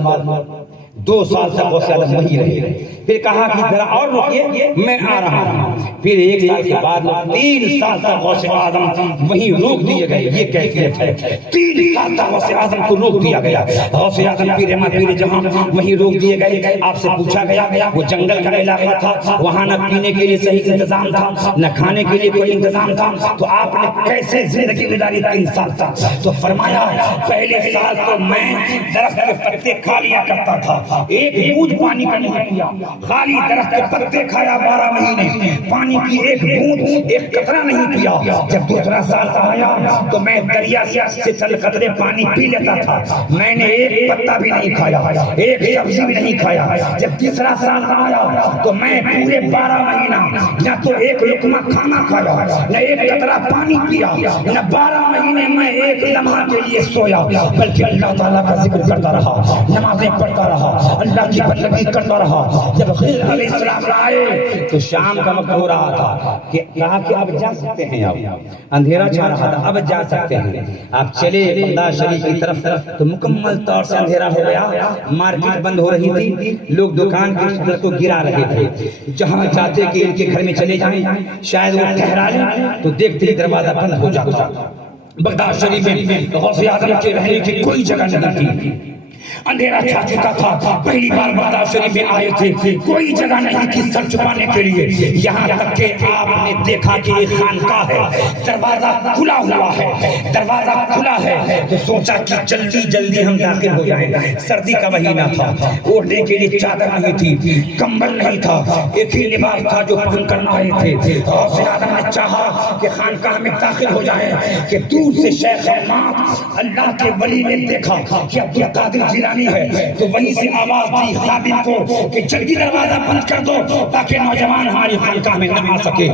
2 سال تک غوث اعظم وہیں رہے۔ پھر کہا کہ ذرا اور رکیے میں آ رہا ہوں۔ پھر 1 سال کے بعد 3 سال تک غوث اعظم وہیں روک دیے گئے۔ یہ کیفیت ہے، 3 سال تک غوث اعظم کو روک دیا گیا۔ غوث اعظم پیر احمد پیر جہاں وہیں روک دیے گئے۔ آپ سے پوچھا گیا، وہ جنگل کا علاقہ تھا، وہاں نہ پینے کے لیے صحیح انتظام تھا، نہ کھانے کے لیے کوئی انتظام تھا، تو آپ نے کیسے زندگی گزاری 3 سال تک؟ تو فرمایا پہلے سال تو میں درخت کے پتے کھا لیا کرتا تھا، ایک بوند پانی کا نہیں پیا، خالی درخت کے پتے کھایا 12 مہینے، پانی کی ایک بوند ایک قطرہ نہیں پیا۔ جب دوسرا سال آیا تو میں دریا سے چند قطرے پانی پی لیتا تھا، میں نے ایک پتا بھی نہیں کھایا، ایک سبزی بھی نہیں کھایا۔ جب تیسرا سال آیا تو میں پورے 12 مہینہ نہ تو ایک لقمہ کھانا کھایا، نہ ایک قطرہ پانی پیا، نہ 12 مہینے میں ایک لمحہ کے لیے سویا، بلکہ اللہ تعالیٰ کا ذکر کرتا رہا، نمازیں پڑھتا رہا، اللہ کی بندگی کرتا رہا۔ جب خضر علیہ السلام آئے تو شام کا وقت ہو رہا تھا کہ کہا کہ اب جا سکتے ہیں، اب اندھیرا چھا رہا تھا، اب جا سکتے ہیں۔ آپ چلے بغداد شریف کی طرف تو مکمل طور سے اندھیرا ہو گیا، مارکیٹ بند ہو رہی تھی، لوگ دکان کی شٹر کو گرا رہے تھے۔ جہاں چاہتے کہ ان کے گھر میں چلے جائیں، شاید وہ ٹھہرا لیں، تو دیکھتے ہی دروازہ بند ہو جاتا۔ بغداد شریف میں غوث اعظم کے رہنے کی کوئی جگہ نہیں تھی، اندھیرا چھا چکا تھا۔ پہلی بار بغداد شریف میں آئے تھے، کوئی جگہ نہیں تھی سر چھپانے کے لیے، یہاں تک کہ آپ نے دیکھا کہ یہ خانقاہ ہے، دروازہ کھلا ہوا ہے، دروازہ کھلا ہے، تو سوچا کہ جلدی جلدی ہم داخل ہو جائیں۔ سردی کا مہینہ تھا، اوڑھنے کے لیے چادر نہیں تھی، کمبل نہیں تھا، ایک ہی لباس تھا جو پہن کر آئے تھے۔ غوث اعظم نے چاہا کہ خانقاہ میں داخل ہو جائیں کہ دور سے شیخ امامت اللہ کے ولی نے دیکھا کہ عبدالقادر جیلانی ہے، تو وہیں سے آواز دی خادم کو کہ جلدی دروازہ بند کر دو تاکہ نوجوان ہماری خانقاہ میں نہ آ سکے۔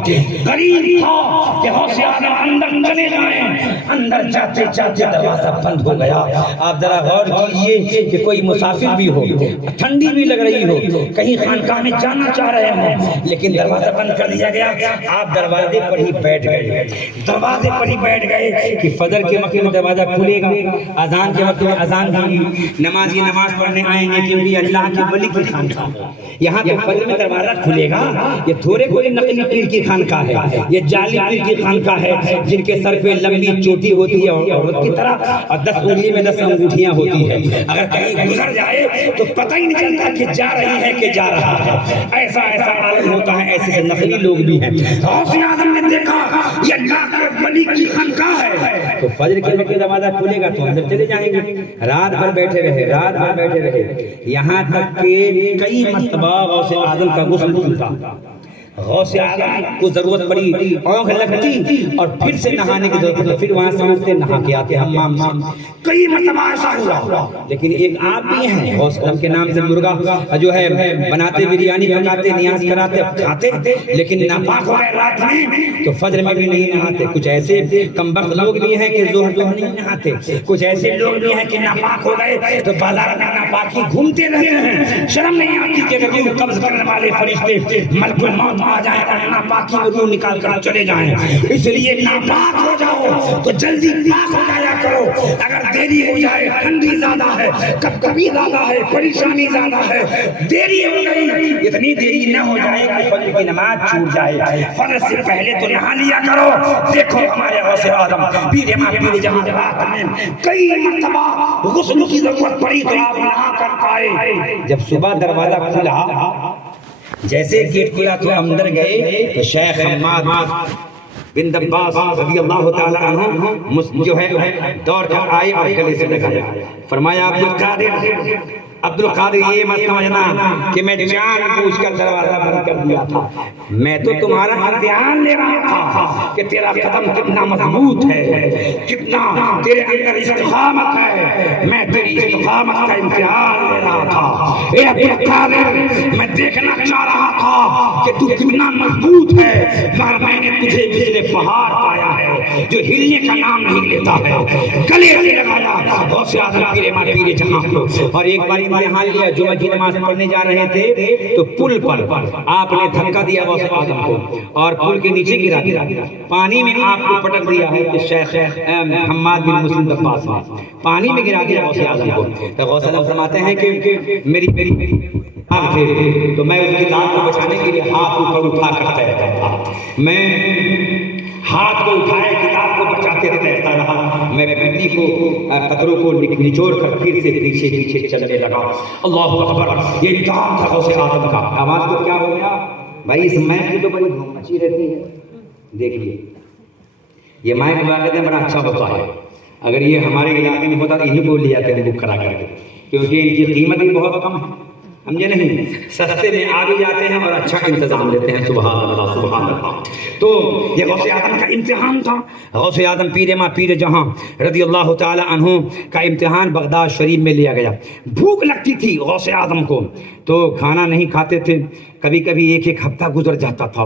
غریب تھا کہ غوث اعظم اندر چلے جائیں، اندر جاتے جاتے دروازہ بند ہو گیا۔ آپ ذرا غور کیجیے کہ کوئی مسافر بھی ہو، ٹھنڈی بھی لگ رہی ہو، کہیں خانقاہ میں جانا چاہ رہے ہوں، لیکن دروازہ بند کر دیا گیا۔ آپ دروازے پر ہی بیٹھ گئے، دروازے پر ہی بیٹھ گئے کہ فجر کے وقت میں دروازہ کھلے گا، اذان کے وقت میں اذان ہوگی، نمازی نماز پڑھنے آئیں گے کیونکہ اللہ کے ولی کی خانقاہ ہے۔ یہاں تو فجر میں دروازہ کھلے گا، یہ تھوڑے کوئی نقلی پیر کی خانقاہ ہے، یہ جعلی پیر کی خانقاہ ہے جن کے سر پہ لمبی چوٹی ہوتی ہے عورت کی طرح، اور 10 انگلی میں 10 انگوٹھیاں ہوتی ہیں۔ اگر کہیں گزر جائے تو پتہ ہی نہیں چلتا کہ جا رہی ہے کہ جا رہا ہے۔ ایسا عالم ہوتا ہے، ایسے نقلی لوگ بھی ہیں۔ غوث اعظم نے دیکھا یہ اللہ کے ولی کی خانقاہ ہے، تو فجر کے وقت دروازہ کھلے گا تو اندر چلے جائیں گے۔ رات بھر بیٹھے رہے، رات بھر بیٹھے رہے، یہاں تک کہ کئی مرتبہ غوث اعظم کا غسل ٹوٹا۔ غوث اعظم کو ضرورت پڑی، آنکھ لگتی اور پھر سے نہانے کی ضرورت پڑی، پھر وہاں سے اٹھتے نہا کے آتے حمام سے۔ کئی مرتبہ ایسا ہوا، لیکن ایک آپ بھی ہیں غوث اعظم کے نام سے مرغا جو ہے بناتے، بریانی پکاتے، نیاز کراتے، کھاتے، لیکن ناپاک ہو گئے رات میں تو فجر میں بھی نہیں نہاتے۔ کچھ ایسے کمبخت لوگ بھی ہیں کہ ظہر کو نہیں نہاتے، کچھ ایسے لوگ بھی ہیں کہ ناپاک ہو گئے تو بازار میں ناپاکی گھومتے رہتے ہیں۔ شرم نہیں آتی کہ اگر روح قبض کرنے والے فرشتے ملک الموت آ جائیں اور ناپاکی میں روح نکال کر چلے جائیں، اس لیے ناپاک ہو جاؤ تو جلدی پاک ہو جایا کرو۔ اگر دیری ہو جائے، ٹھنڈی زیادہ ہے، کبھی زیادہ ہے، پریشانی زیادہ ہے، دیری ہو گئی، اتنی دیری نہ ہو جائے کہ فجر کی نماز چھوٹ جائے، فجر سے پہلے تو نہا لیا کرو۔ دیکھو ہمارے غوث اعظم پیر پیر جہاں رات میں کئی مرتبہ غسل کی ضرورت پڑی تو آپ نہا کر آئے۔ جب صبح دروازہ کھلا، جیسے گیٹ کھلا تو اندر گئے تو شیخ حماد بن دباس رضی اللہ تعالی عنہ جو ہے دوڑ کر آئے اور گلے سے لگا، فرمایا عبدالقادر عبد القادر یہ مت سمجھنا کہ میں جان بوجھ کر دروازہ بند کر دیا تھا، میں تو تمہارا امتحان لے رہا تھا کہ تیرا قدم کتنا مضبوط ہے، کتنا تیرے اندر استقامت ہے، میں تیری استقامت کا امتحان لے رہا تھا۔ اے عبد القادر، میں دیکھنا چاہ رہا تھا کہ تو کتنا مضبوط ہے، مگر میں نے تجھے مثل پہاڑ پایا ہے جو ہلنے کا نام نہیں لیتا ہے۔ گلے سے لگایا غوث اعظم پیر ما پیر جہاں کو، اور ایک بار امتحان لیا، جمعہ کی نماز پڑھنے جا رہے تھے تو پل پر آپ نے دھکا دیا غوث اعظم کو اور پل کے نیچے گرا دیا، پانی میں آپ کو پٹک دیا ہے کہ شیخ حماد بن مسلم عباس نے پانی میں گرا دیا غوث اعظم کو۔ تو غوث اعظم فرماتے ہیں کہ میری کتاب تھے تو میں اس کتاب کو بچانے کے لیے ہاتھ اوپر اٹھا کر تیرتا تھا، میں ہاتھ کو اٹھائے کتاب کو بچاتے تیرتا رہا، میں بندی کو قطروں کو نچوڑ کر پھر سے پیچھے پیچھے چلنے لگا۔ اللہ اکبر، یہ امتحان تھا غوث اعظم کا۔ آواز کو کیا ہو گیا بھائی؟ اس مائک کی تو بڑی دھوم مچی رہتی ہے، دیکھیے یہ مائک واقعہ بڑا اچھا ہوتا ہے، اگر یہ ہمارے علاقے میں ہوتا تو انہیں کو لے جاتے ہیں بک کرا کر کے، کیونکہ ان کی قیمت بھی بہت کم ہے، سمجھے نہیں، سستے میں آ بھی جاتے ہیں اور اچھا انتظام دیتے ہیں۔ سبحان اللہ سبحان اللہ۔ تو یہ غوث اعظم کا امتحان تھا، غوث اعظم پیر ما پیر جہاں رضی اللہ تعالی عنہ کا امتحان بغداد شریف میں لیا گیا۔ بھوک لگتی تھی غوث اعظم کو تو کھانا نہیں کھاتے تھے، کبھی کبھی ایک ایک ہفتہ گزر جاتا تھا،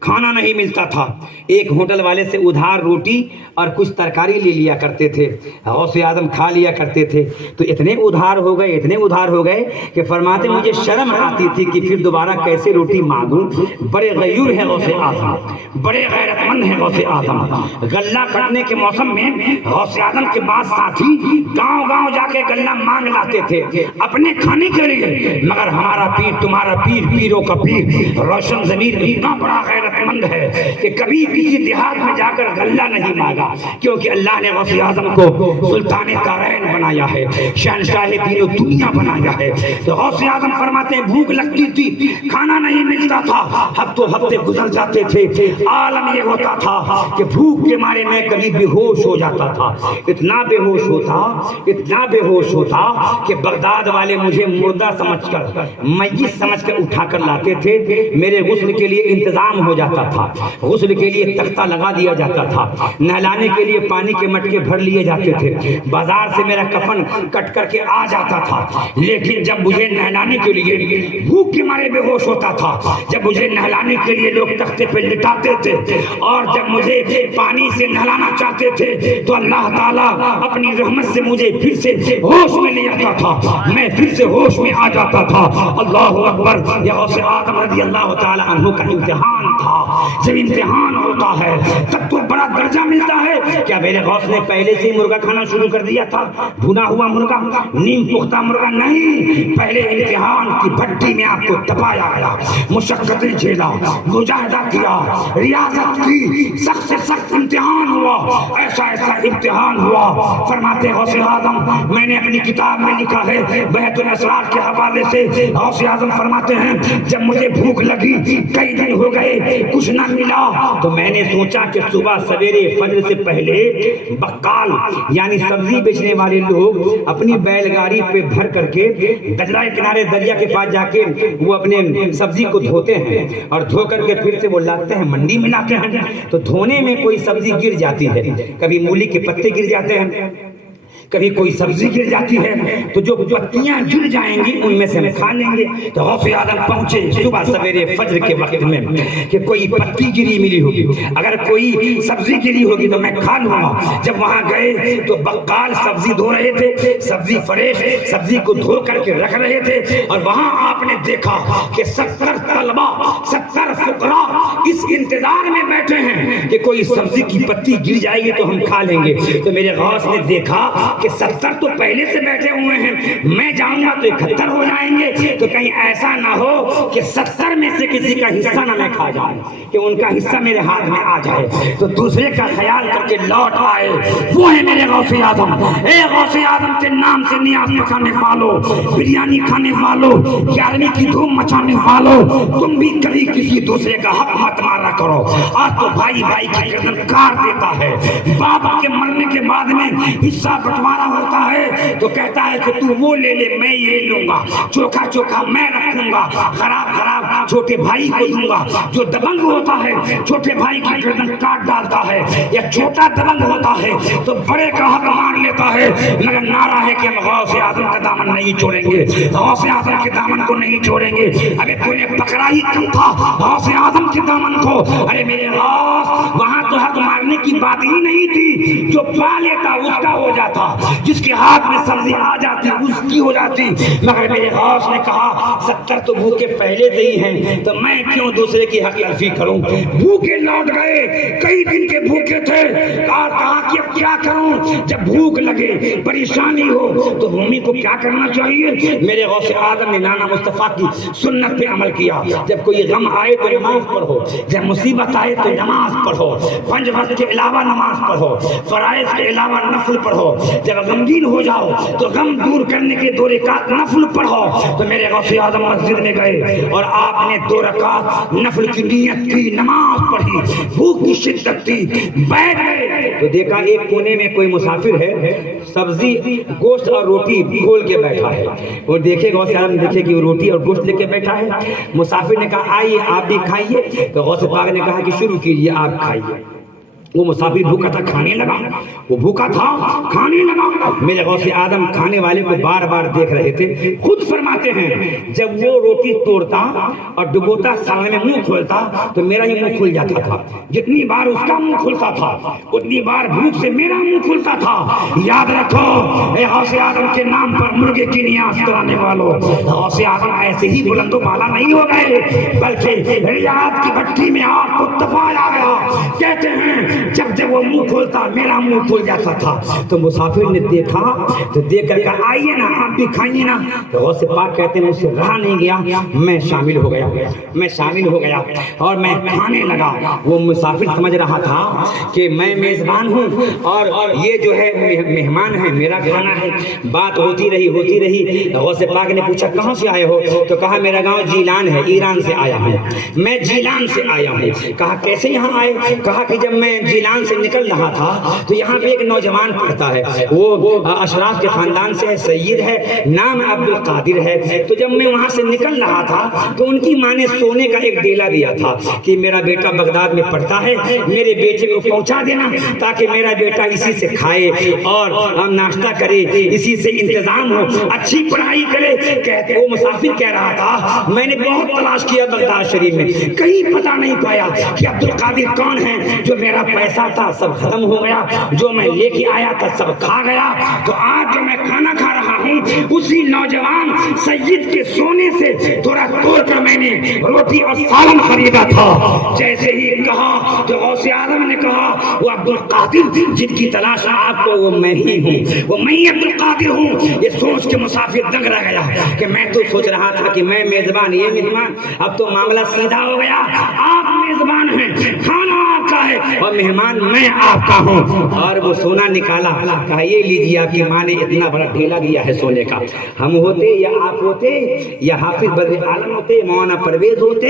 کھانا نہیں ملتا تھا، ایک ہوٹل والے سے ادھار روٹی اور کچھ ترکاری لے لیا کرتے تھے، غوث اعظم کھا لیا کرتے تھے، تو اتنے ادھار ہو گئے کہ فرماتے مجھے شرم آتی تھی کہ پھر دوبارہ کیسے روٹی مانگوں۔ بڑے غیور ہے غوث اعظم، بڑے غیرت مند ہے غوث اعظم۔ غلہ کٹنے کے موسم میں غوث اعظم کے بعد ساتھی گاؤں گاؤں جا کے غلہ مانگ لاتے تھے اپنے کھانے کے لیے، مگر ہمارا پیر، تمہارا پیر، پیروں کا پیر روشن ضمیر اتنا بڑا غیرت مند ہے کہ کبھی کسی دیہات میں جا کر غلہ نہیں مانگا، کیونکہ اللہ نے غوث اعظم کو سلطان دارین بنایا ہے، شہنشاہ دین و دنیا بنایا ہے۔ تو غوث اعظم فرماتے ہیں بھوک لگتی تھی، کھانا نہیں ملتا تھا، ہفتے گزر جاتے تھے، عالم یہ ہوتا تھا کہ بھوک کے مارے میں کبھی بے ہوش ہو جاتا تھا، اتنا بے ہوش ہوتا کہ بغداد والے مجھے مردہ سمجھ کر، میت سمجھ کر اٹھا کر لاتے تھے، میرے غسل کے لیے انتظام ہو جاتا تھا، غسل کے لیے تختہ لگا دیا جاتا تھا، نہلانے کے لیے پانی کے مٹکے بھر لیے جاتے تھے، بازار سے میرا کفن کٹ کر کے آ جاتا تھا، لیکن جب مجھے نہلانے کے لیے بھوک کے مارے بے ہوش ہوتا تھا، جب مجھے نہلانے کے لیے لوگ تختے پہ لٹاتے تھے اور جب مجھے پانی سے نہلانا چاہتے تھے تو اللہ تعالیٰ اپنی رحمت سے مجھے پھر سے ہوش میں لے آتا تھا، میں پھر سے ہوش میں آ جاتا تھا۔ اللہ اکبر، یہ غوث اعظم رضی اللہ تعالی عنہ کا امتحان تھا۔ جب امتحان ہوتا ہے تب تو بڑا درجہ ملتا ہے۔ کیا میرے غوث نے پہلے سے مرغا کھانا شروع کر دیا تھا؟ بھنا ہوا مرغا، نیم پختہ مرغا نہیں، پہلے امتحان کی بھٹی میں آپ کو تپایا گیا، مشقتیں جھیلا، مجاہدہ کیا، ریاضت کی، سخت سے سخت امتحان ہوا، ایسا امتحان ہوا۔ فرماتے غوث اعظم، میں نے اپنی کتاب میں لکھا ہے بہت الاسرار کے حوالے سے، غوث اعظم فرماتے ہیں جب مجھے بھوک لگی، کئی دن ہو گئے کچھ نہ ملا، تو میں نے سوچا کہ صبح سویرے فجر سے پہلے بقال یعنی سبزی بیچنے والے لوگ اپنی بیل گاڑی پہ بھر کر کے دجلہ کنارے دریا کے پاس جا کے وہ اپنے سبزی کو دھوتے ہیں اور دھو کر کے پھر سے وہ لاتے ہیں، منڈی میں لاتے ہیں، تو دھونے میں کوئی سبزی گر جاتی ہے، کبھی مولی کے پتے گر جاتے ہیں، کبھی کوئی سبزی گر جاتی ہے، تو جو پتیاں گر جائیں گی ان میں سے ہم کھا لیں گے۔ تو غوث اعظم پہنچے صبح سویرے فجر کے وقت میں کہ کوئی پتی گری ملی ہوگی، اگر کوئی سبزی گری ہوگی تو میں کھا لوں گا۔ جب وہاں گئے تو بقال سبزی دھو رہے تھے، سبزی فریش، سبزی کو دھو کر کے رکھ رہے تھے، اور وہاں آپ نے دیکھا کہ 70 طلبہ، 70 فقراء اس انتظار میں بیٹھے ہیں کہ کوئی سبزی کی پتی گر جائے گی تو ہم کھا لیں گے۔ تو میرے غوث نے دیکھا کہ 70 تو پہلے سے بیٹھے ہوئے ہیں، میں جاؤں گا تو 71 ہو جائیں آئیں گے تو کہیں ایسا نہ ہو کہ 70 میں سے کسی کا حصہ نہ میں کھا جاؤں، کہ ان کا حصہ میرے ہاتھ میں آ جائے، تو دوسرے کا خیال کر کے لوٹ آئے، وہ ہے میرے غوث اعظم۔ اے غوث اعظم کے نام سے نیاز پکانے والوں، بریانی کھانے والوں، 11ویں کی دھوم مچانے والوں، تم بھی کبھی کسی دوسرے کا حق مت مارا کرو۔ آج تو بھائی بھائی کی گردن کاٹ دیتا ہے، باپ کے مرنے کے بعد میں حصہ بٹوارا ہوتا ہے تو کہتا ہے کہ تو وہ لے لے میں یہ لوں گا، چوکھا چوکھا میں رکھوں گا، خراب خراب چھوٹے بھائی کو دوں گا۔ جو دبنگ ہوتا ہے چھوٹے بھائی کی گردن کاٹ ڈالتا ہے، یا چھوٹا دبنگ ہوتا ہے تو بڑے کا حق مان لیتا ہے، مگر نعرہ ہے کہ ہم غوث اعظم کا دامن نہیں چھوڑیں گے، غوث اعظم کے دامن کو نہیں چھوڑیں گے۔ ابھی تو نے پکڑا ہی کم تھا غوث اعظم کے دامن کو، ارے میرے غوث وہاں تو حق مارنے کی بات ہی نہیں تھی، جو پا لیتا اس کا ہو جاتا، جس کے ہاتھ میں سبزی آ جاتی اس کی ہو جاتی، مگر میرے غوث نے کہا 70 تو بھوکے پہلے سے ہی ہیں تو میں کیوں دوسرے کی حق تلفی کروں۔ بھوکے لوٹ گئے، کئی دن کے بھوکے تھے، کہا کہ اب کیا کروں، جب بھوک لگے پریشانی ہو تو بھومی کو کیا کرنا چاہیے۔ میرے غوث اعظم نے نانا مصطفیٰ کی سنت پہ عمل کیا، جب کوئی غم آئے تو نماز پڑھو، جب مصیبت آئے تو نماز پڑھو، 5 وقت کے علاوہ نماز پڑھو، فرائض کے علاوہ نفل پڑھو، جب غمگین ہو جاؤ تو غم دور کرنے کے 2 رکعت نفل پڑھو۔ تو میرے غوث اعظم مسجد میں گئے اور آپ نے 2 رکعت نفل کی نیت کی، نماز پڑھی، بھوک کی شدت تھی، بیٹھ گئے تو دیکھا ایک کونے میں کوئی مسافر ہے، سبزی گوشت اور روٹی کھول کے بیٹھا ہے، اور دیکھے غوث اعظم دیکھے کہ وہ روٹی اور گوشت لے کے بیٹھا ہے۔ مسافر نے کہا آئیے آپ بھی کھائیے، تو غوث پاک نے کہا کہ شروع کیجیے آپ کھائیے۔ وہ مسافر بھوکا تھا، کھانے لگا، وہ بھوکا تھا کھانے لگا۔ میرے غوث اعظم کھانے والے کو بار بار دیکھ رہے تھے، خود فرماتے ہیں جب وہ روٹی توڑتا اور ڈبوتا سامنے میں منہ کھولتا تو میرا ہی منہ کھل جاتا تھا، جتنی بار اس کا منہ کھلتا تھا اتنی بار بھوک سے میرا منہ کھلتا تھا۔ یاد رکھو اے غوث اعظم کے نام پر مرغے کی نیاز کرانے والوں، غوث اعظم ایسے ہی بلند و بالا نہیں ہو گئے، بلکہ ریاض کی بھٹی میں آپ کو تفایا گیا۔ کہتے ہیں جب جب وہ منہ کھولتا میرا منہ کھل جاتا تھا۔ تو مسافر نے دیکھا تو دیکھ کر کہا آئیے نا آپ بھی کھائیے نا۔ تو غوث پاک کہتے ہیں مجھ سے رہا نہیں گیا، میں شامل ہو گیا اور میں کھانے لگا۔ وہ مسافر سمجھ رہا تھا کہ میں میزبان ہوں اور یہ جو ہے مہمان ہے، میرا کھانا ہے۔ بات ہوتی رہی۔ غوث پاک نے پوچھا کہاں سے آئے ہو؟ تو کہا میرا گاؤں جیلان ہے، ایران سے آیا ہوں، میں جیلان سے آیا ہوں۔ کہا کیسے یہاں آئے؟ کہا کہ جب میں جیلان سے نکل رہا تھا تو یہاں پہ ایک نوجوان پڑھتا ہے، وہ اشراف کے خاندان سے سید ہے، نام عبد القادر ہے۔ تو جب میں وہاں سے نکل رہا تھا تو ان کی ماں نے سونے کا ایک ڈیلا دیا تھا کہ میرا بیٹا بغداد میں پڑھتا ہے، میرے بیٹے کو پہنچا دینا تاکہ میرا بیٹا اسی سے کھائے اور ہم ناشتہ کرے، اسی سے انتظام ہو، اچھی پڑھائی کرے۔ کہتے وہ مسافر کہہ رہا تھا میں نے بہت تلاش کیا بغداد شریف میں، کہیں پتہ نہیں پایا کہ عبد القادر کون ہے۔ جو میرا پیسہ تھا سب ختم ہو گیا، جو میں لے کے آیا تھا سب کھا گیا۔ تو آج جو میں کھانا کھا رہا ہوں اسی نوجوان سید کے سونے سے تھوڑا توڑ کر میں نے روٹی اور سالن خریدا تھا۔ جیسے ہی کہا تو غوث اعظم نے کہا وہ عبد القادر جن کی تلاش آپ کو وہ میں ہی ہوں، وہ میں عبد القادر ہوں۔ یہ سوچ کے مسافر دنگ رہ گیا کہ میں تو سوچ رہا تھا کہ میں میزبان یہ مہمان، اب تو معاملہ سیدھا ہو گیا، آپ میزبان ہیں، کھانا آپ کا ہے اور مہمان میں آپ کا ہوں۔ اور وہ سونا نکالا، کہا یہ لیجیے آپ کی ماں نے اتنا بڑا ڈھیلا دیا ہے سونے کا، ہم ہوتے یا آپ ہوتے یا حافظ بدر عالم ہوتے، مولانا پرویز ہوتے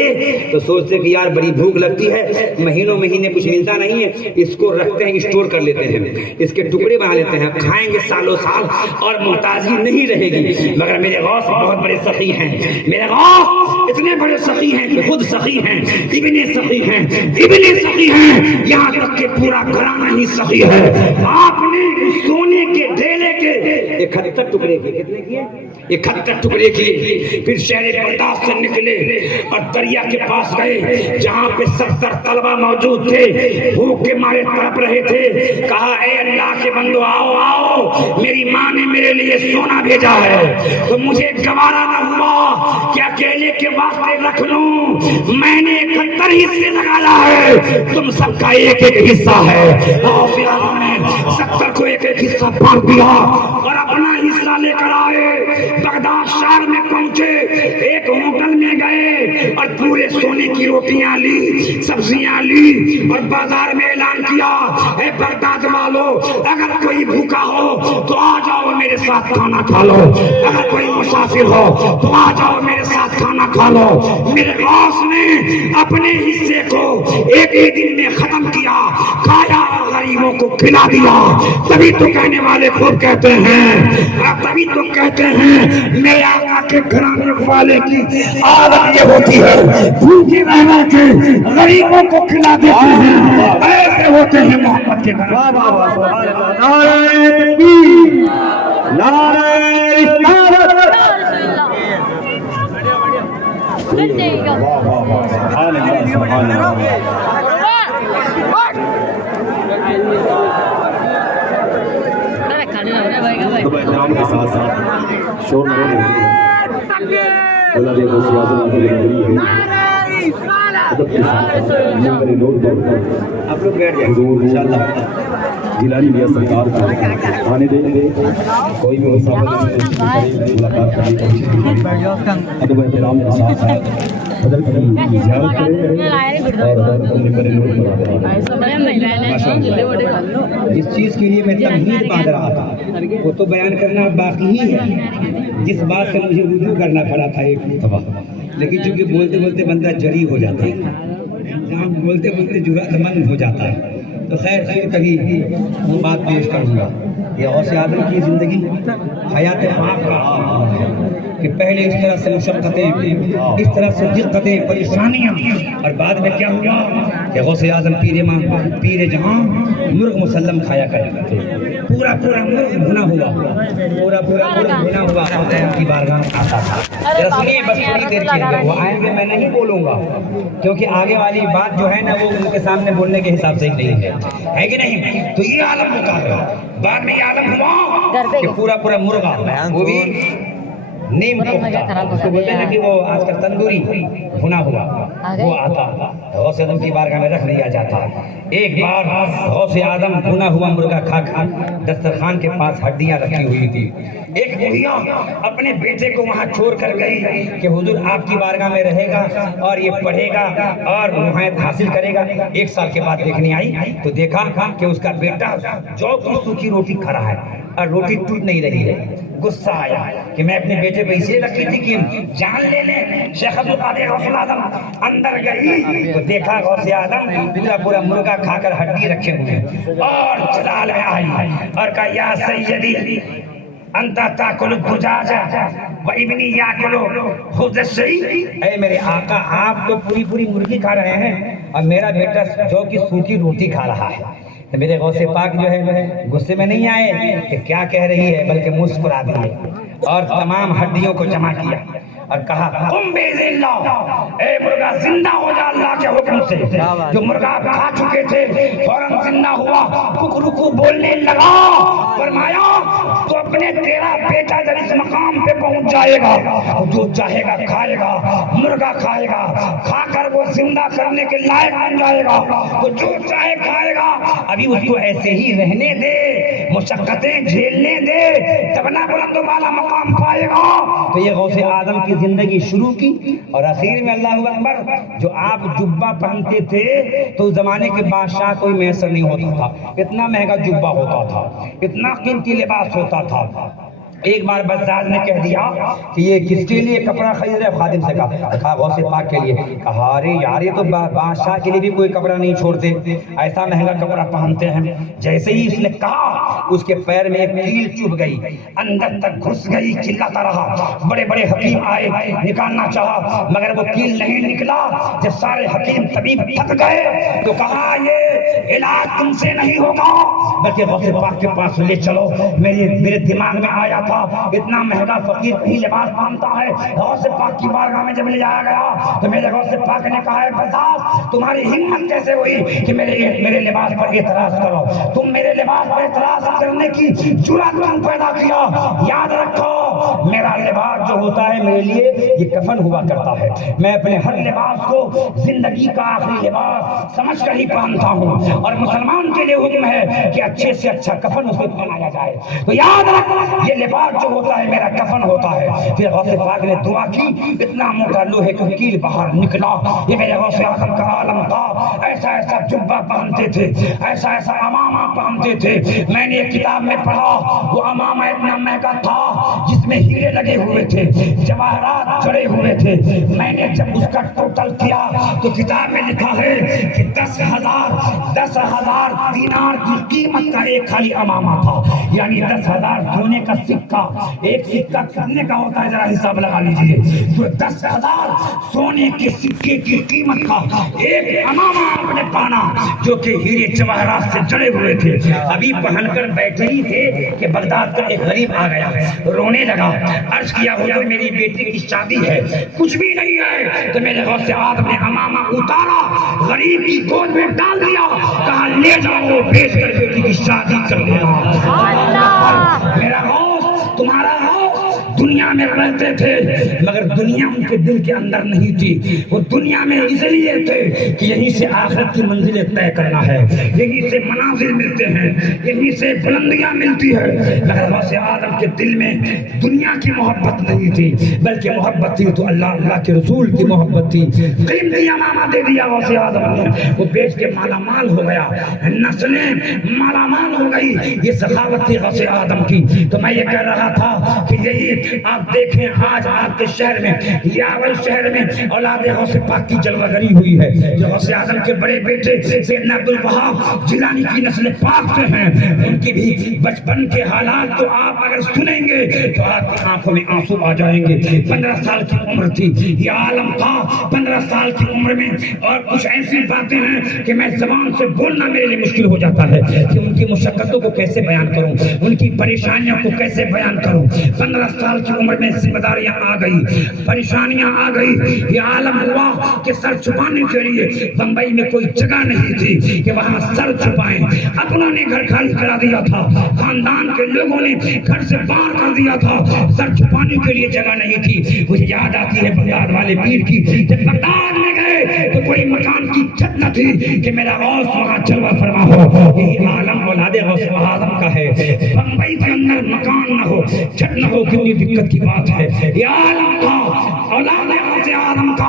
تو سوچتے کہ یار بڑی بھوک لگتی ہے، مہینوں مہینے کچھ ملتا نہیں ہے، اس کو رکھتے ہیں اسٹور کر لیتے ہیں، اس کے ٹکڑے بنا لیتے ہیں، کھائیں گے سالوں سال اور محتاجی نہیں رہے گی۔ مگر میرے غوث بہت بڑے سخی ہیں، میرے غوث اتنے بڑے سخی ہیں کہ خود سخی ہیں، ابن سخی ہیں، یہاں تک کہ پورا گھرانہ ہی سخی ہے۔ آپ نے سونے کے ڈھیلے کے 71 ٹکڑے کیے، کتنے کیے؟ 71 ٹکڑے کیے۔ پھر شہر بغداد سے نکلے اور دریا کے پاس گئے جہاں پہ 70 طلبہ موجود تھے، بھوک کے مارے تڑپ رہے تھے۔ کہا اے اللہ کے بندو آؤ آؤ، میری ماں نے میرے لیے سونا بھیجا ہے تو مجھے گوارا نہ ہوا کہ اکیلے کے واسطے رکھ لوں، میں نے 71 حصے لگایا ہے، تم سب کا ایک ایک حصہ ہے. غوث اعظم نے 70 کو ایک حصہ بانٹ دیا اور اپنا حصہ لے کر آئے. بغداد شہر میں پہنچے, ایک ہوٹل میں گئے اور پورے سونے کی روٹیاں لی, سبزیاں لی اور بازار میں اعلان کیا, اے بغداد والو, اگر کوئی بھوکا ہو تو آ جاؤ میرے ساتھ کھانا کھا لو, اگر کوئی مسافر ہو تو آ جاؤ میرے ساتھ کھانا کھا لو. میرے غوث نے اپنے حصے کو ایک ہی دن میں ختم کیا, کھایا اور غریبوں کو کھلا دیا. تبھی تو کہنے والے خوب کہتے ہیں, تبھی تو کہتے ہیں میرے آقا کے گھرانے والے کی عادت یہ ہوتی ہے بھوکے رہنا کے غریبوں کو کھلا دیتے ہیں. ایسے ہوتے ہیں محمد کے گھر. آپ لوگ بیٹھ جائیں انشاءاللہ. جیلانی میاں سرکار کو آنے دیں, کوئی بھی ملاقات کرنے کی کوشش کریں, ادب احترام کے ساتھ حضرت کی زیارت کریں اور اپنے بڑے لوگ جس چیز کے لیے میں تمہید باندھ رہا تھا وہ تو بیان کرنا باقی ہی ہے. جس بات سے مجھے رجوع کرنا پڑا تھا ایک مرتبہ, لیکن چونکہ بولتے بولتے بندہ جری ہو جاتا ہے, بولتے بولتے جرأت مند ہو جاتا ہے, تو خیر پھر کبھی وہ بات پیش کروں گا. یہ غوث اعظم کی زندگی حیات پاک کا کہ پہلے اس طرح سے مشقتیں, اس طرح سے دقتیں, پریشانیاں, اور بعد میں کیا ہوا کہ غوث اعظم پیر جہاں مرغ مسلم کھایا کرتے تھے. پورا مرغ بھنا ہوا, پورا مرغ بھنا ہوا ان کی بارگاہ میں آتا تھا. سنیے بس تھوڑی دیر کے لیے, وہ آئیں گے میں نہیں بولوں گا کیونکہ آگے والی بات جو ہے نا وہ ان کے سامنے بولنے کے حساب سے ہی نہیں ہے کہ نہیں. تو یہ عالم ہوتا ہے, بعد میں یہ عالم ہوا کہ پورا مرغا, وہ بھی نیم پختہ, اس کو بولتے ہیں نا کہ وہ آج کل تندوری بھنا ہوا, وہ آتا غوث اعظم کی بارگاہ میں رکھ دیا جاتا. ایک بار غوث اعظم بھنا ہوا مرغا کھا دسترخوان کے پاس ہڈیاں رکھی ہوئی تھی. ایک بڑھیا اپنے بیٹے کو وہاں چھوڑ کر گئی کہ حضور آپ کی بارگاہ میں رہے گا اور یہ پڑھے گا اور روحانیت حاصل کرے گا. 1 سال کے بعد دیکھنے آئی تو دیکھا کہ اس کا بیٹا جو کی سوکھی روٹی کھا رہا ہے اور روٹی ٹوٹ نہیں رہی ہے. غصہ آیا کہ میں اپنے بیٹے پہ اسے رکھی تھی کہ جان لے لیں. شیخ عبد القادر غوث اعظم اندر گئی تو دیکھا غوث اعظم پورا مرغا کھا کر ہڈی رکھے ہوئے اور جلال میں آئی اور کہا یا سیدی انت تاکل الدجاج و ابنی یاکل خبز الشعیر, اے میرے آقا آپ تو پوری مرغی کھا رہے ہیں اور میرا بیٹا جو کہ سوکھی روٹی کھا رہا ہے. میرے غوث پاک جو ہے غصے میں نہیں آئے کہ کیا کہہ رہی ہے, بلکہ مسکرا دیے اور تمام ہڈیوں کو جمع کیا اور کہا قم باذن اللہ, اے مرغا زندہ ہو جا اللہ کے حکم سے. جو مرغا کھا چکے تھے فوراً زندہ ہوا, ککرکو بولنے لگا. فرمایا تو اپنے تیرا بیٹا جب اس مقام پہ پہنچ جائے گا جو چاہے گا کھائے گا, مرغا کھائے گا, کھا کر وہ زندہ کرنے کے لائق بن جائے گا, وہ جو چاہے کھائے گا. ابھی اس کو ایسے ہی رہنے دے, مشقتیں جھیلنے دے, تب نہ بلند و بالا مقام پائے گا. تو یہ غوث اعظم کی زندگی شروع کی اور اخیر میں اللہ اکبر جو آپ جبہ پہنتے تھے تو اس زمانے کے بادشاہ کوئی میسر نہیں ہوتا تھا, اتنا مہنگا جبہ ہوتا تھا, اتنا قیمتی لباس ہوتا تھا. ایک بار بزاز نے کہہ دیا کہ یہ کس کے لیے کپڑا خرید رہے, خادم سے کہا غوث پاک کے لیے. کہا ارے یار یہ تو بادشاہ کے لیے بھی کوئی کپڑا نہیں چھوڑتے, ایسا مہنگا کپڑا پہنتے ہیں. جیسے ہی اس نے کہا اس کے پیر میں ایک کیل چبھ گئی, اندر تک گھس گئی, چلاتا رہا. بڑے بڑے حکیم آئے, نکالنا چاہا مگر وہ کیل نہیں نکلا. جب سارے حکیم طبیب تھک گئے تو کہا یہ علاج تم سے نہیں ہوگا بلکہ غوث پاک کے پاس لے چلو. میرے دماغ میں آیا اتنا مہنگا فقیر نہیں لباس پہنتا ہے. غوث پاک کی بارگاہ میں جب لے جایا گیا تو میرے غوث پاک نے کہا ہے بزاز تمہاری ہمت کیسے ہوئی کہ میرے لباس پر اعتراض کرو, تم میرے لباس پر اعتراض کرنے کی جرأت کیوں پیدا کیا. یاد رکھو میرا لباس جو ہوتا ہے میرے لیے یہ کفن ہوا کرتا ہے. میں اپنے ہر لباس کو زندگی کا آخری لباس سمجھ کر ہی پہنتا ہوں. اور مسلمان کے لیے حکم ہے کہ اچھے سے اچھا کفن اسے پہنایا جائے. تو یاد رکھ یہ لباس جو ہوتا ہے میرا کفن ہوتا ہے. پھر غوث پاک نے دعا کی, اتنا موٹا لوہے کا کیل باہر نکلا. یہ میرے غوث اعظم کا عالم تھا. ایسا ایسا جبہ پہنتے تھے, ایسا ایسا امامہ پہنتے تھے. میں نے ایک کتاب میں پڑھا وہ امامہ اتنا مہنگا تھا جس میں ہیرے لگے ہوئے تھے, جواہرات جڑے ہوئے تھے. میں نے جب اس کا ٹوٹل کیا تو کتاب میں لکھا ہے کہ 10,000 دینار کی قیمت کا ایک خالی امامہ تھا. یعنی 10,000 سونے کا سکہ, ایک سکہ کتنے کا ہوتا ہے ذرا حساب لگا لیجئے. تو 10,000 سونے کے سکے کی قیمت کا ایک امامہ آپ نے پانا جو کہ ہیرے جواہرات سے جڑے ہوئے تھے. ابھی پہن کر بیٹھے ہی تھے کہ بغداد کا ایک غریب آ گیا, رونے لگا. عرض کیا حضور میری بیٹی کی شادی ہے, کچھ بھی نہیں ہے. تو میرے غوث اعظم نے امامہ اتارا, غریب کی گود میں ڈال دیا, کہا لے جاؤ بیچ کر بیٹی کی شادی کر لینا. میرا غوث تمہارا غوث دنیا میں رہتے تھے مگر دنیا ان کے دل کے اندر نہیں تھی. وہ دنیا میں اس لیے تھے کہ یہیں سے آخرت کی منزلیں طے کرنا ہے, یہیں سے منازل ملتے ہیں, یہیں سے بلندیاں ملتی ہے. مگر غوث اعظم کے دل میں دنیا کی محبت نہیں تھی بلکہ محبت تھی تو اللہ کے رسول کی محبت تھی. قیمتی امامہ دے دیا غوث اعظم نے, وہ بیچ کے مالا مال ہو گیا, نسلیں مالا مال ہو گئی. یہ سخاوت تھی غوث اعظم کی. تو میں یہ کہہ رہا تھا کہ یہی آپ دیکھیں آج آپ کے شہر میں, یاول شہر میں اولاد غوث پاک کی جلوہ گری ہوئی ہے. جو غوث اعظم کے بڑے بیٹے سیدنا عبدالوہاب جیلانی کی نسل پاک سے ہیں, ان کی بھی بچپن کے حالات تو آپ اگر سنیں گے تو آپ کی آنکھوں میں آنسو آ جائیں گے. 15 سال کی عمر تھی, یہ عالم تھا 15 سال کی عمر میں, اور کچھ ایسی باتیں ہیں کہ میں زبان سے بولنا میرے لیے مشکل ہو جاتا ہے کہ ان کی مشقتوں کو کیسے بیان کروں, ان کی پریشانیوں کو کیسے بیان کروں. 15 سال کی عمر میں ذمہ داریاں آ گئی, پریشانیاں آ گئی. یہ عالم ہوا کہ سر چھپانے کے لیے بمبئی میں کوئی جگہ نہیں تھی کہ وہاں سر چھپائیں. اپنوں نے گھر خالی کرا دیا تھا, خاندان کے لوگوں نے گھر سے باہر کر دیا تھا, سر چھپانے کے لیے جگہ نہیں تھی. مجھے یاد آتی ہے بغداد والے پیر کی, جب بغداد میں گئے تو کوئی مکان کی چھت نہ تھی کہ میرا غوث وہاں جلوہ فرما ہو. یہی عالم اولاد غوث اعظم کا ہے. بمبئی کے اندر مکان نہ ہو, چھت نہ ہو, کتنی دقت کی بات ہے. یہ عالم کا اولاد غوث اعظم کا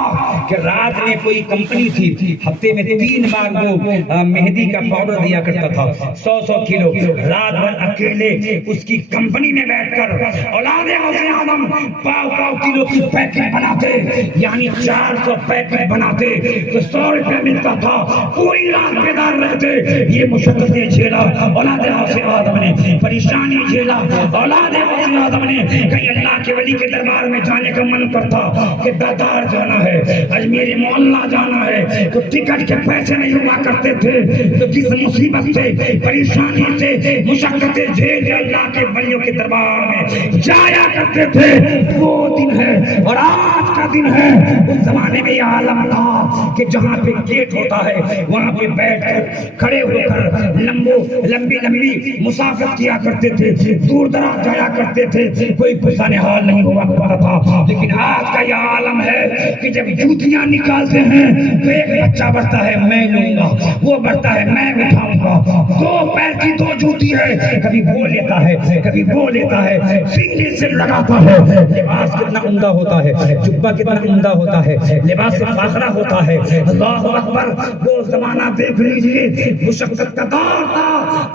کہ رات میں کوئی کمپنی تھی, ہفتے میں 3 بار وہ مہدی کا پاؤڈر دیا کرتا تھا 100 کلو. رات بھر اکیلے اس کی کمپنی میں بیٹھ کر اولاد غوث اعظم 100 کلو کی پیکٹ بناتے, یعنی 400 پیکٹ بناتے تو 100 روپے ملتا تھا. پوری رات بیدار رہتے. یہ مشقتیں جھیلا اولاد غوث اعظم نے, پریشانی جھیلا اولاد غوث اعظم نے. کہیں اللہ کے ولی کے دربار میں جانے کا من کرتا کہ دادار جانا ہے, اجمیر معلیٰ جانا ہے, تو ٹکٹ کے پیسے نہیں ہوا کرتے تھے. تو جس مصیبت سے, پریشانی سے, مشقتیں جھیل اللہ کے ولیوں کے دربار میں جایا کرتے تھے, وہ دن ہے اور آج کا دن ہے. اس زمانے میں یہ عالم تھا کہ جہاں پہ گیٹ ہوتا ہے وہاں پہ بیٹھ کر کھڑے ہو کر لمبی مسافت کیا کرتے تھے, دور دراز جایا کرتے تھے. کوئی پریشان حال نہیں ہوا کرتا تھا. لیکن آج کا یہ عالم ہے کہ جب جوتیاں نکالتے ہیں تو ایک بچہ بڑھتا ہے میں لوں گا, وہ بڑھتا ہے میں اٹھاؤں گا. 2 پیر کی 2 جوتی ہے, کبھی وہ لیتا ہے کبھی وہ لیتا ہے, سینے سے لگاتا ہے. لباس کتنا عمدہ ہوتا ہے, جبہ کتنا عمدہ ہوتا ہے, لباس سے فاخرہ ہوتا ہے. اللہ اکبر. وہ زمانہ دیکھ لیجیے, مشقت کا دور تھا.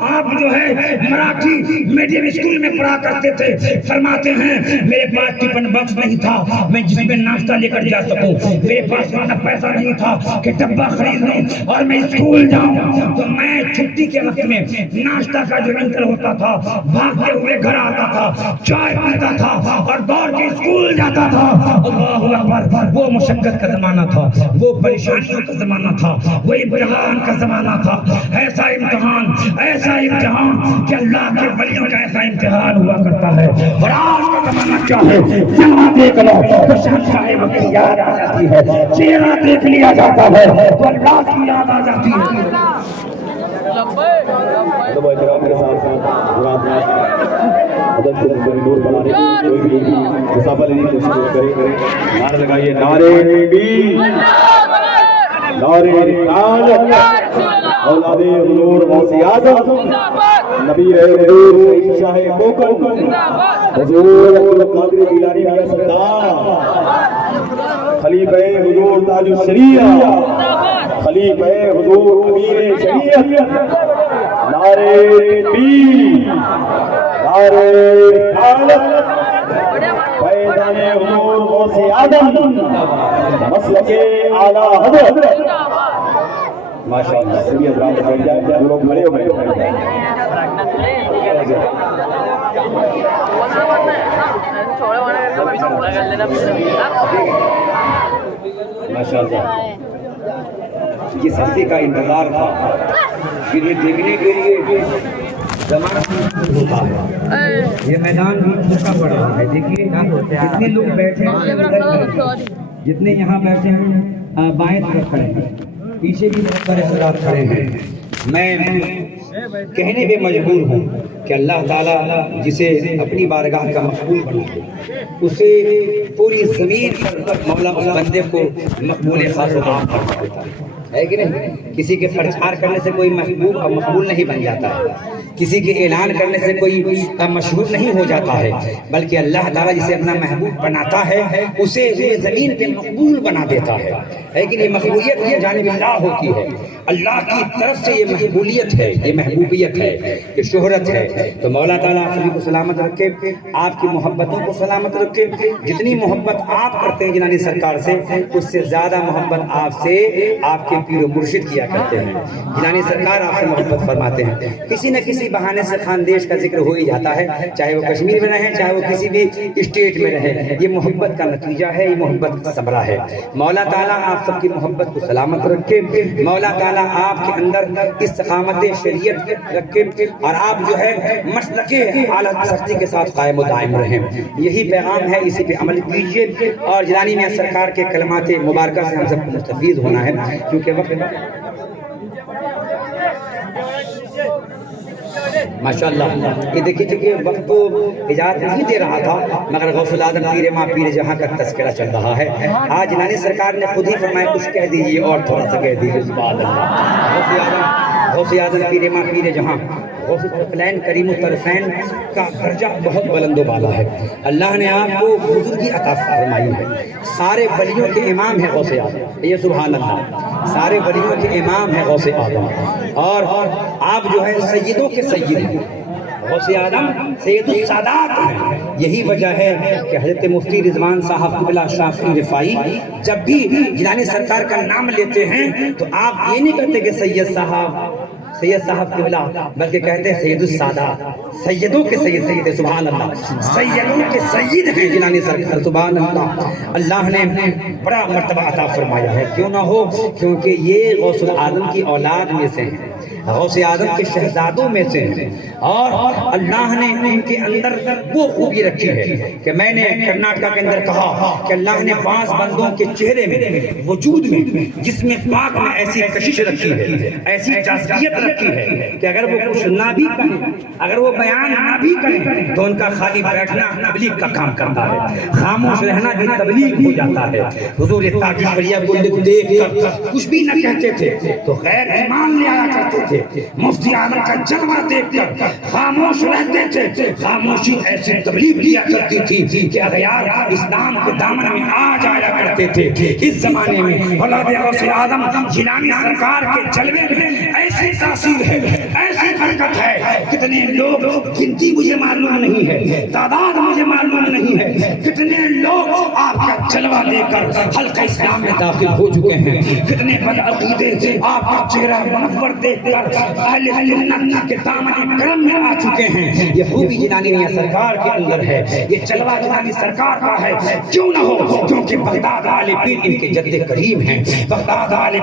آپ جو ہے مراٹھی میڈیم اسکول میں پڑھا کرتے تھے. فرماتے ہیں میرے پاس ٹفن باکس نہیں تھا میں جس میں ناشتہ لے کر جا سکوں, میرے پاس اتنا پیسہ نہیں تھا کہ ڈبہ خرید لوں اور میں اسکول جاؤں. تو میں چھٹی کے وقت میں ناشتہ کا جو انتر ہوتا تھا بھاگتے ہوئے گھر آتا تھا, چائے پیتا تھا اور دوڑ کے اسکول جاتا تھا. اللہ اکبر. وہ مشقت کا زمانہ تھا, وہ پریشانیوں کا زمانہ تھا, وہ امتحان کا زمانہ تھا. ایسا امتحان کہ اللہ کے ولیوں کا ایسا امتحان ہوا کرتا ہے. اور آج کا زمانہ کیا ہے, جہاں دیکھ لو تو شہنشاہ وقت یاد آ جاتی ہے, چہرہ دیکھ لیا جاتا ہے تو اللہ کی یاد آ جاتی ہے. نعرہ لگائیے, نعرے تکبیر, نعرے رسالت, اولاد حضور غوث اعظم نبی حضور سید شاہ کوکل حضور عبد القادر جیلانی میاں سردار خلیفہ حضور تاج الشریعہ خلیفہ حضور امیر شریعت نعرہ تکبیر نعرہ رسالت فیضان حضور غوث اعظم مسلک اعلیٰ حضرت ماشاءاللہ سبھی حضرات بیٹھ جائیں جب لوگ کھڑے ہو گئے ماشاءاللہ یہ ہستی کا انتظار تھا پھر یہ دیکھنے کے لیے زمانہ ہوتا ہے یہ میدان بھی چھوٹا پڑا ہے دیکھیے جتنے لوگ بیٹھے ہیں جتنے یہاں بیٹھے ہیں بائیں طرف کھڑے ہیں پیچھے بھی بہت سارے حضرات کھڑے ہیں میں کہنے پہ مجبور ہوں کہ اللہ تعالیٰ جسے اپنی بارگاہ کا مقبول بنائے اسے پوری زمین پر مولا اس بندے کو مقبول خاص و عام فرما دیتا ہے کہ نہیں؟ کسی کے پرچار کرنے سے کوئی محبوب اور مقبول نہیں بن جاتا ہے، کسی کے اعلان کرنے سے کوئی مشہور نہیں ہو جاتا ہے، بلکہ اللہ تعالیٰ جسے اپنا محبوب بناتا ہے اسے زمین پہ مقبول بنا دیتا ہے کہ یہ مقبولیت یہ جانب اللہ ہوتی ہے، اللہ کی طرف سے یہ مقبولیت ہے، یہ محبوبیت ہے، یہ شہرت ہے۔ تو مولا تعالیٰ آپ سبھی کو سلامت رکھے، آپ کی محبتوں کو سلامت رکھے، جتنی محبت آپ کرتے ہیں جنانی سرکار سے اس سے زیادہ محبت آپ سے آپ کے پیر و مرشد کیا کرتے ہیں، جنانی سرکار آپ سے محبت فرماتے ہیں۔ کسی نہ کسی بہانے سے خاندیش کا ذکر ہو ہی جاتا ہے، چاہے وہ کشمیر میں رہیں چاہے وہ کسی بھی اسٹیٹ میں رہے، یہ محبت کا نتیجہ ہے، یہ محبت کا ثمرہ ہے۔ مولا تعالیٰ آپ سب کی محبت کو سلامت رکھے، مولا تعالیٰ آپ کے اندر استقامت شریعت رکھے اور آپ جو ہے مسلک اعلیٰ سختی کے ساتھ قائم و دائم رہیں، یہی پیغام ہے، اسی پہ عمل کیجیے اور جنانی میاں سرکار کے کلمات مبارکہ سے ہم سب کو مستفید ہونا ہے، کیونکہ وقت ماشاءاللہ یہ دیکھیے کہ وقت تو اجازت نہیں دے رہا تھا مگر غوث العظم پیر ماں پیر جہاں کا تذکرہ چل رہا ہے۔ آج جنانی سرکار نے خود ہی فرمایا کچھ کہہ دیجیے اور تھوڑا سا کہہ دیجیے سبحان اللہ۔ غوث اعظم پیر ماں پیر جہاں غوث الثقلین کریم الطرفین کا درجہ بہت بلند و بالا ہے، اللہ نے آپ کو بزرگی عطا فرمائی ہے، سارے ولیوں کے امام ہے غوث اعظم، یہ سبحان اللہ، سارے ولیوں کے امام ہے غوث اعظم، اور آپ جو ہے سیدوں کے سید ہیں، غوث اعظم سید السادات ہیں۔ یہی وجہ ہے کہ حضرت مفتی رضوان صاحب قبلہ شافعی رفاعی جب بھی جنانی سرکار کا نام لیتے ہیں تو آپ یہ نہیں کہتے کہ سید صاحب قبلہ، بلکہ کہتے ہیں سید السادات، سیدوں کے سید، سید سبحان اللہ، سیدوں کے سید ہیں جنانی سرکار سبحان اللہ۔ اللہ نے بڑا مرتبہ عطا فرمایا ہے، کیوں نہ ہو، کیونکہ یہ غوث العظم کی اولاد میں سے ہیں، غوث اعظم کے شہزادوں میں سے ہیں، اور اللہ نے ان کے اندر وہ خوبی رکھی ہے کہ میں نے کرناٹکا کے اندر کہا کہ اللہ نے 5 بندوں کے چہرے میں، وجود میں، جسم پاک میں ایسی کشش رکھی ہے، ایسی جاذبیت رکھی ہے کہ اگر وہ کچھ نہ بھی کہیں، اگر وہ بیان نہ بھی کریں تو ان کا خالی بیٹھنا تبلیغ کا کام کرتا ہے، خاموش رہنا بھی تبلیغ ہو جاتا ہے۔ حضور تاج الشریعہ کو دیکھ کر کچھ بھی نہ کہتے تھے تو غیر ایمان لے آیا کرتے تھے، مفتی اعظم کا جلوہ دیکھ کر خاموش رہتے تھے، خاموشی ایسی تبلیغ کیا کرتی تھی کہ اغیار اسلام کے دامن میں آ جایا کرتے تھے۔ اس زمانے میں اولاد غوث اعظم جیلانی سرکار کے جلوے میں ایسی تاثیر ہے، ایسی برکت ہے، کتنے لوگ گنتی مجھے معلوم نہیں ہے، تعداد مجھے معلوم نہیں ہے، کتنے لوگ آپ کا جلوہ لے کر حلقہ اسلام میں داخل ہو چکے ہیں، کتنے بدعقیدے آپ کا چہرہ منور دیکھ کر اہل سنت کے دامن کرم میں آ چکے ہیں۔ یہ خوبی جنانی میاں سرکار کے اندر ہے، یہ جلوہ جنانی سرکار کا ہے، کیوں نہ ہو، کیونکہ بغداد آل پیر ان کے جد کریم ہیں، بغداد آل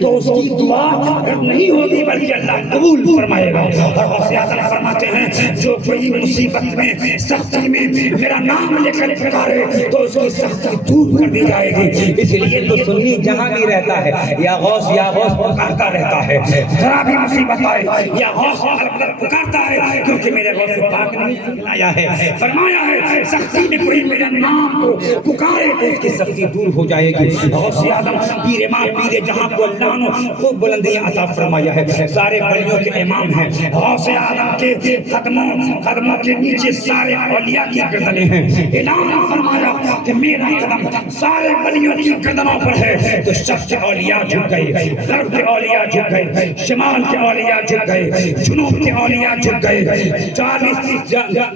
تو اس کی دعا نہیں ہوگی بلکہ اللہ قبول فرمائے گا۔ اور غوث اعظم فرماتے ہیں جو کوئی مصیبت میں سختی میں میرا نام لے کر پکارے تو اس کی سختی دور کر دی جائے گی۔ اس لیے تو سنی جہاں بھی رہتا ہے یا غوث پکارتا رہتا ہے، ذرا بھی مصیبت آئے یا غوث پکارتا ہے، کیونکہ میرے غوث پاک نے سکھلایا ہے، فرمایا ہے سختی میں کوئی میرا نام کو پکارے تو اس کی سختی دور ہو جائے گی۔ غوث اعظم پیر ماں پیر جہاں کو اللہ نے خوب بلندیاں عطا فرمایا ہے، سارے ولیوں کے امام ہیں۔ غوث اعظم کے قدموں کے نیچے سارے اولیاء کی گردنیں ہیں۔ اعلان فرمایا کہ میرا قدم سارے ولیوں کی گردنوں پر ہے، تو شرق کے اولیاء جھک گئے، غرب کے اولیاء جھک گئے، شمال کے اولیاء جھک گئے، جنوب کے اولیاء جھک گئے۔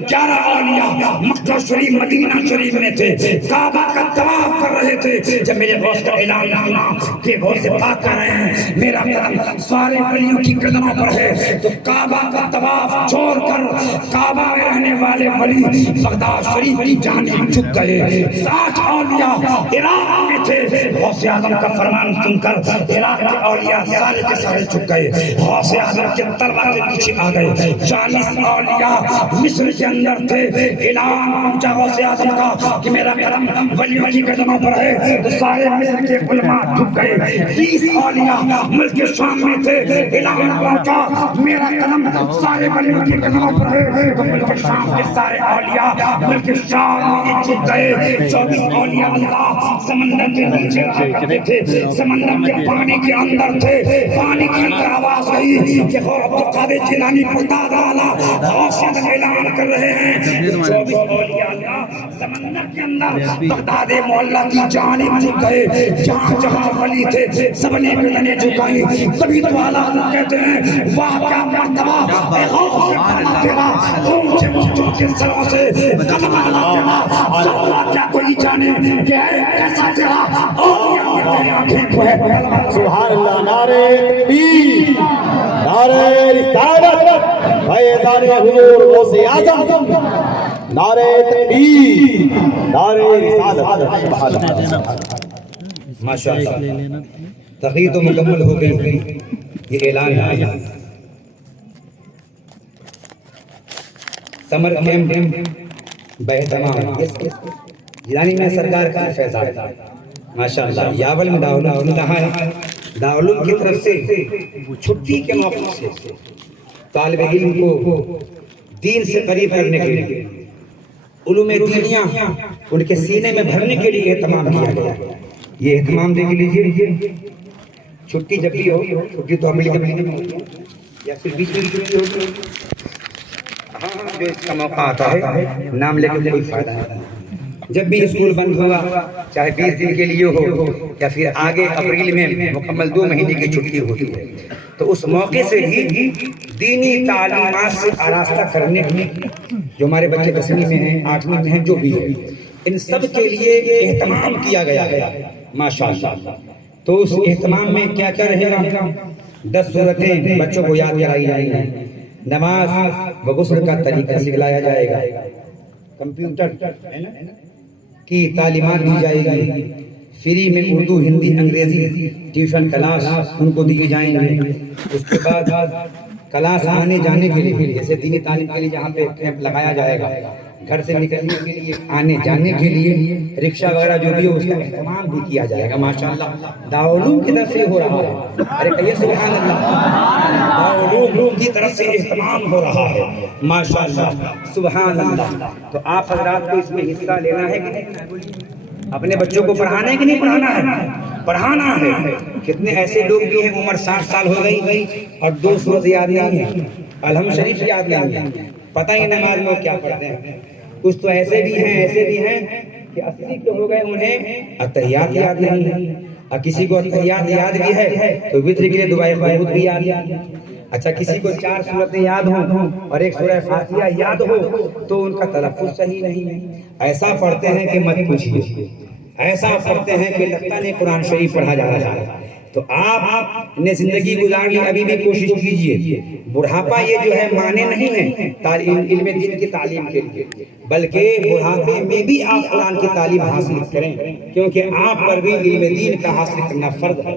11 اولیاء مکہ شریف مدینہ شریف میں تھے، کعبہ کا طواف کر رہے تھے، جب میرے غوث کا اعلان ہوا کہ غوث پاک کر رہے ہیں میرا قدم سارے ولیوں کی قدموں پر ہے، تو کعبہ کا طواف چھوڑ کر کعبہ میں رہنے والے ولی بغداد شریف کی جانب جھک گئے۔ 60 اولیاء عراق میں تھے، غوث اعظم کا فرمان سن کر عراق کے اولیاء سارے کے سارے جھک گئے، غوث اعظم کے تلوار کے پیچھے آ گئے۔ 40 اولیاء مصر کے اندر تھے، اعلان پہنچا غوث اعظم کا کہ میرا قدم ولیوں کی قدموں پر ہے، تو سارے مصر کے علماء جھک گئے۔ 20 اولیاء ملک شام میں تھے، اعلان پہنچا میرا قدم سارے ولیوں کی قدموں پر ہے، تو ملک شام کے سارے اولیاء ملک شام میں جھک گئے۔ 24 اولیاء اللہ سمندر کے نیچے رہتے تھے، سمندر کے پانی کے اندر تھے، پانی کے اندر آواز آئی کہ عبد القادر جیلانی بغداد والا غوث اعظم اعلان کر رہے ہیں۔ 24 اولیاء اللہ سمندر کے اندر بغداد معلیٰ کی جانب جھک گئے، جہاں جہاں ولی تھے سب نے گردنیں جھکائیں۔ تبھی تو اعلیٰ کہتے ہیں واہ کیا مرتبہ اے غوث تیرا، اونچے اونچوں کے سروں سے قدم اعلیٰ تیرا، سولا کیا کوئی جانے کہ اے کیسا تیرا اولیاء تیری آنکھیں کو ہے۔ سبحان اللہ، نعرہ تکبیر، نعرہ رسالت، فیضان حضور غوث اعظم، نعرہ تکبیر، نعرہ رسالت۔ سبحان اللہ، ماشاءاللہ تقریر تو مکمل ہو گئی، یہ اعلان آیا سمر کیمپ بہتمام جیلانی میں سرکار کا فیضان ماشاءاللہ۔ یاول میں دارالعلوم کھلا ہے، دارالعلوم کی طرف سے چھٹی کے موقع سے طالب علم کو دین سے قریب کرنے کے لیے علوم دینیاں ان کے سینے میں بھرنے کے لیے اہتمام کیا گیا۔ یہ اہتمام دیکھ لیجیے، چھٹی جب بھی ہو، چھٹی تو اپنے مہینے میں ہوتی ہے یا پھر بیچ میں چھٹی ہوتی ہے، ہاں جو اس کا موقع آتا ہے نام لے کے کوئی فائدہ نہیں۔ جب بھی اسکول بند ہوگا، چاہے 20 دن کے لیے ہو یا پھر آگے اپریل میں مکمل 2 مہینے کی چھٹی ہوتی ہے، تو اس موقع سے ہی دینی تعلیمات سے آراستہ کرنے جو ہمارے بچے 10ویں میں ہیں، 8ویں میں ہیں، جو بھی ہے، ان سب کے لیے اہتمام کیا گیا ہے ماشاءاللہ۔ تو اس اہتمام میں کیا کیا رہے گا؟ 10 سورتیں بچوں کو یاد کرائی جائیں گی، نماز و غسل کا طریقہ سکھلایا جائے گا، کمپیوٹر کی تعلیمات دی جائے گی، فری میں اردو ہندی انگریزی ٹیوشن کلاس ان کو دی جائیں گے۔ اس کے بعد کلاس آنے جانے کے لیے جیسے دینی تعلیم کے لیے جہاں پہ کیمپ لگایا جائے گا، گھر سے نکلنے کے لیے آنے جانے کے لیے رکشہ وغیرہ جو بھی ہو اس کا اہتمام بھی کیا جائے گا ماشاءاللہ۔ دارالعلوم کی طرف سے ہو رہا ہے، ارے کہیے سبحان اللہ، دارالعلوم کی طرف سے اہتمام ہو رہا ہے ماشاءاللہ، سبحان اللہ۔ تو آپ حضرات کو اس میں حصہ لینا ہے کہ نہیں؟ اپنے بچوں کو پڑھانا ہے کہ نہیں پڑھانا ہے؟ پڑھانا ہے۔ کتنے ایسے لوگ بھی ہیں عمر 60 سال ہو گئی اور 2 سورت یاد نہیں ہے، الحمد شریف یاد نہیں ہے، پتہ ہی نماز میں کیا پڑھتے ہیں۔ کچھ تو ایسے بھی ہیں کہ 80 کے ہو گئے انہیں اتحیات یاد نہیں ہے، اور کسی کو اتحیات یاد بھی ہے تو وتر کے لیے دعائے قنوت بھی یاد ہے۔ اچھا کسی کو 4 سورتیں یاد ہوں اور 1 سورہ فاتحہ یاد ہو تو ان کا تلفظ صحیح نہیں ہے، ایسا پڑھتے ہیں کہ مت پوچھیے، ایسا پڑھتے ہیں کہ لگتا نہیں قرآن شریف پڑھا جا رہا ہے۔ تو آپ نے زندگی گزار لی، ابھی بھی کوشش کیجئے، بڑھاپا یہ جو ہے معنی نہیں ہے علم دین کی تعلیم کے لیے، بلکہ بڑھاپے میں بھی آپ قرآن کی تعلیم حاصل کریں، کیونکہ آپ پر بھی علم دین کا حاصل کرنا فرض ہے۔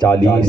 40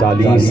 40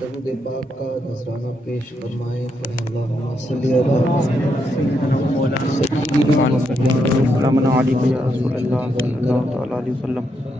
درود پاک کا نذرانہ پیش فرمائیں. پڑھیں اللہم صلی اللہ مولانا سیدنا علی یا رسول اللہ صلی اللہ تعالی علیہ وسلم.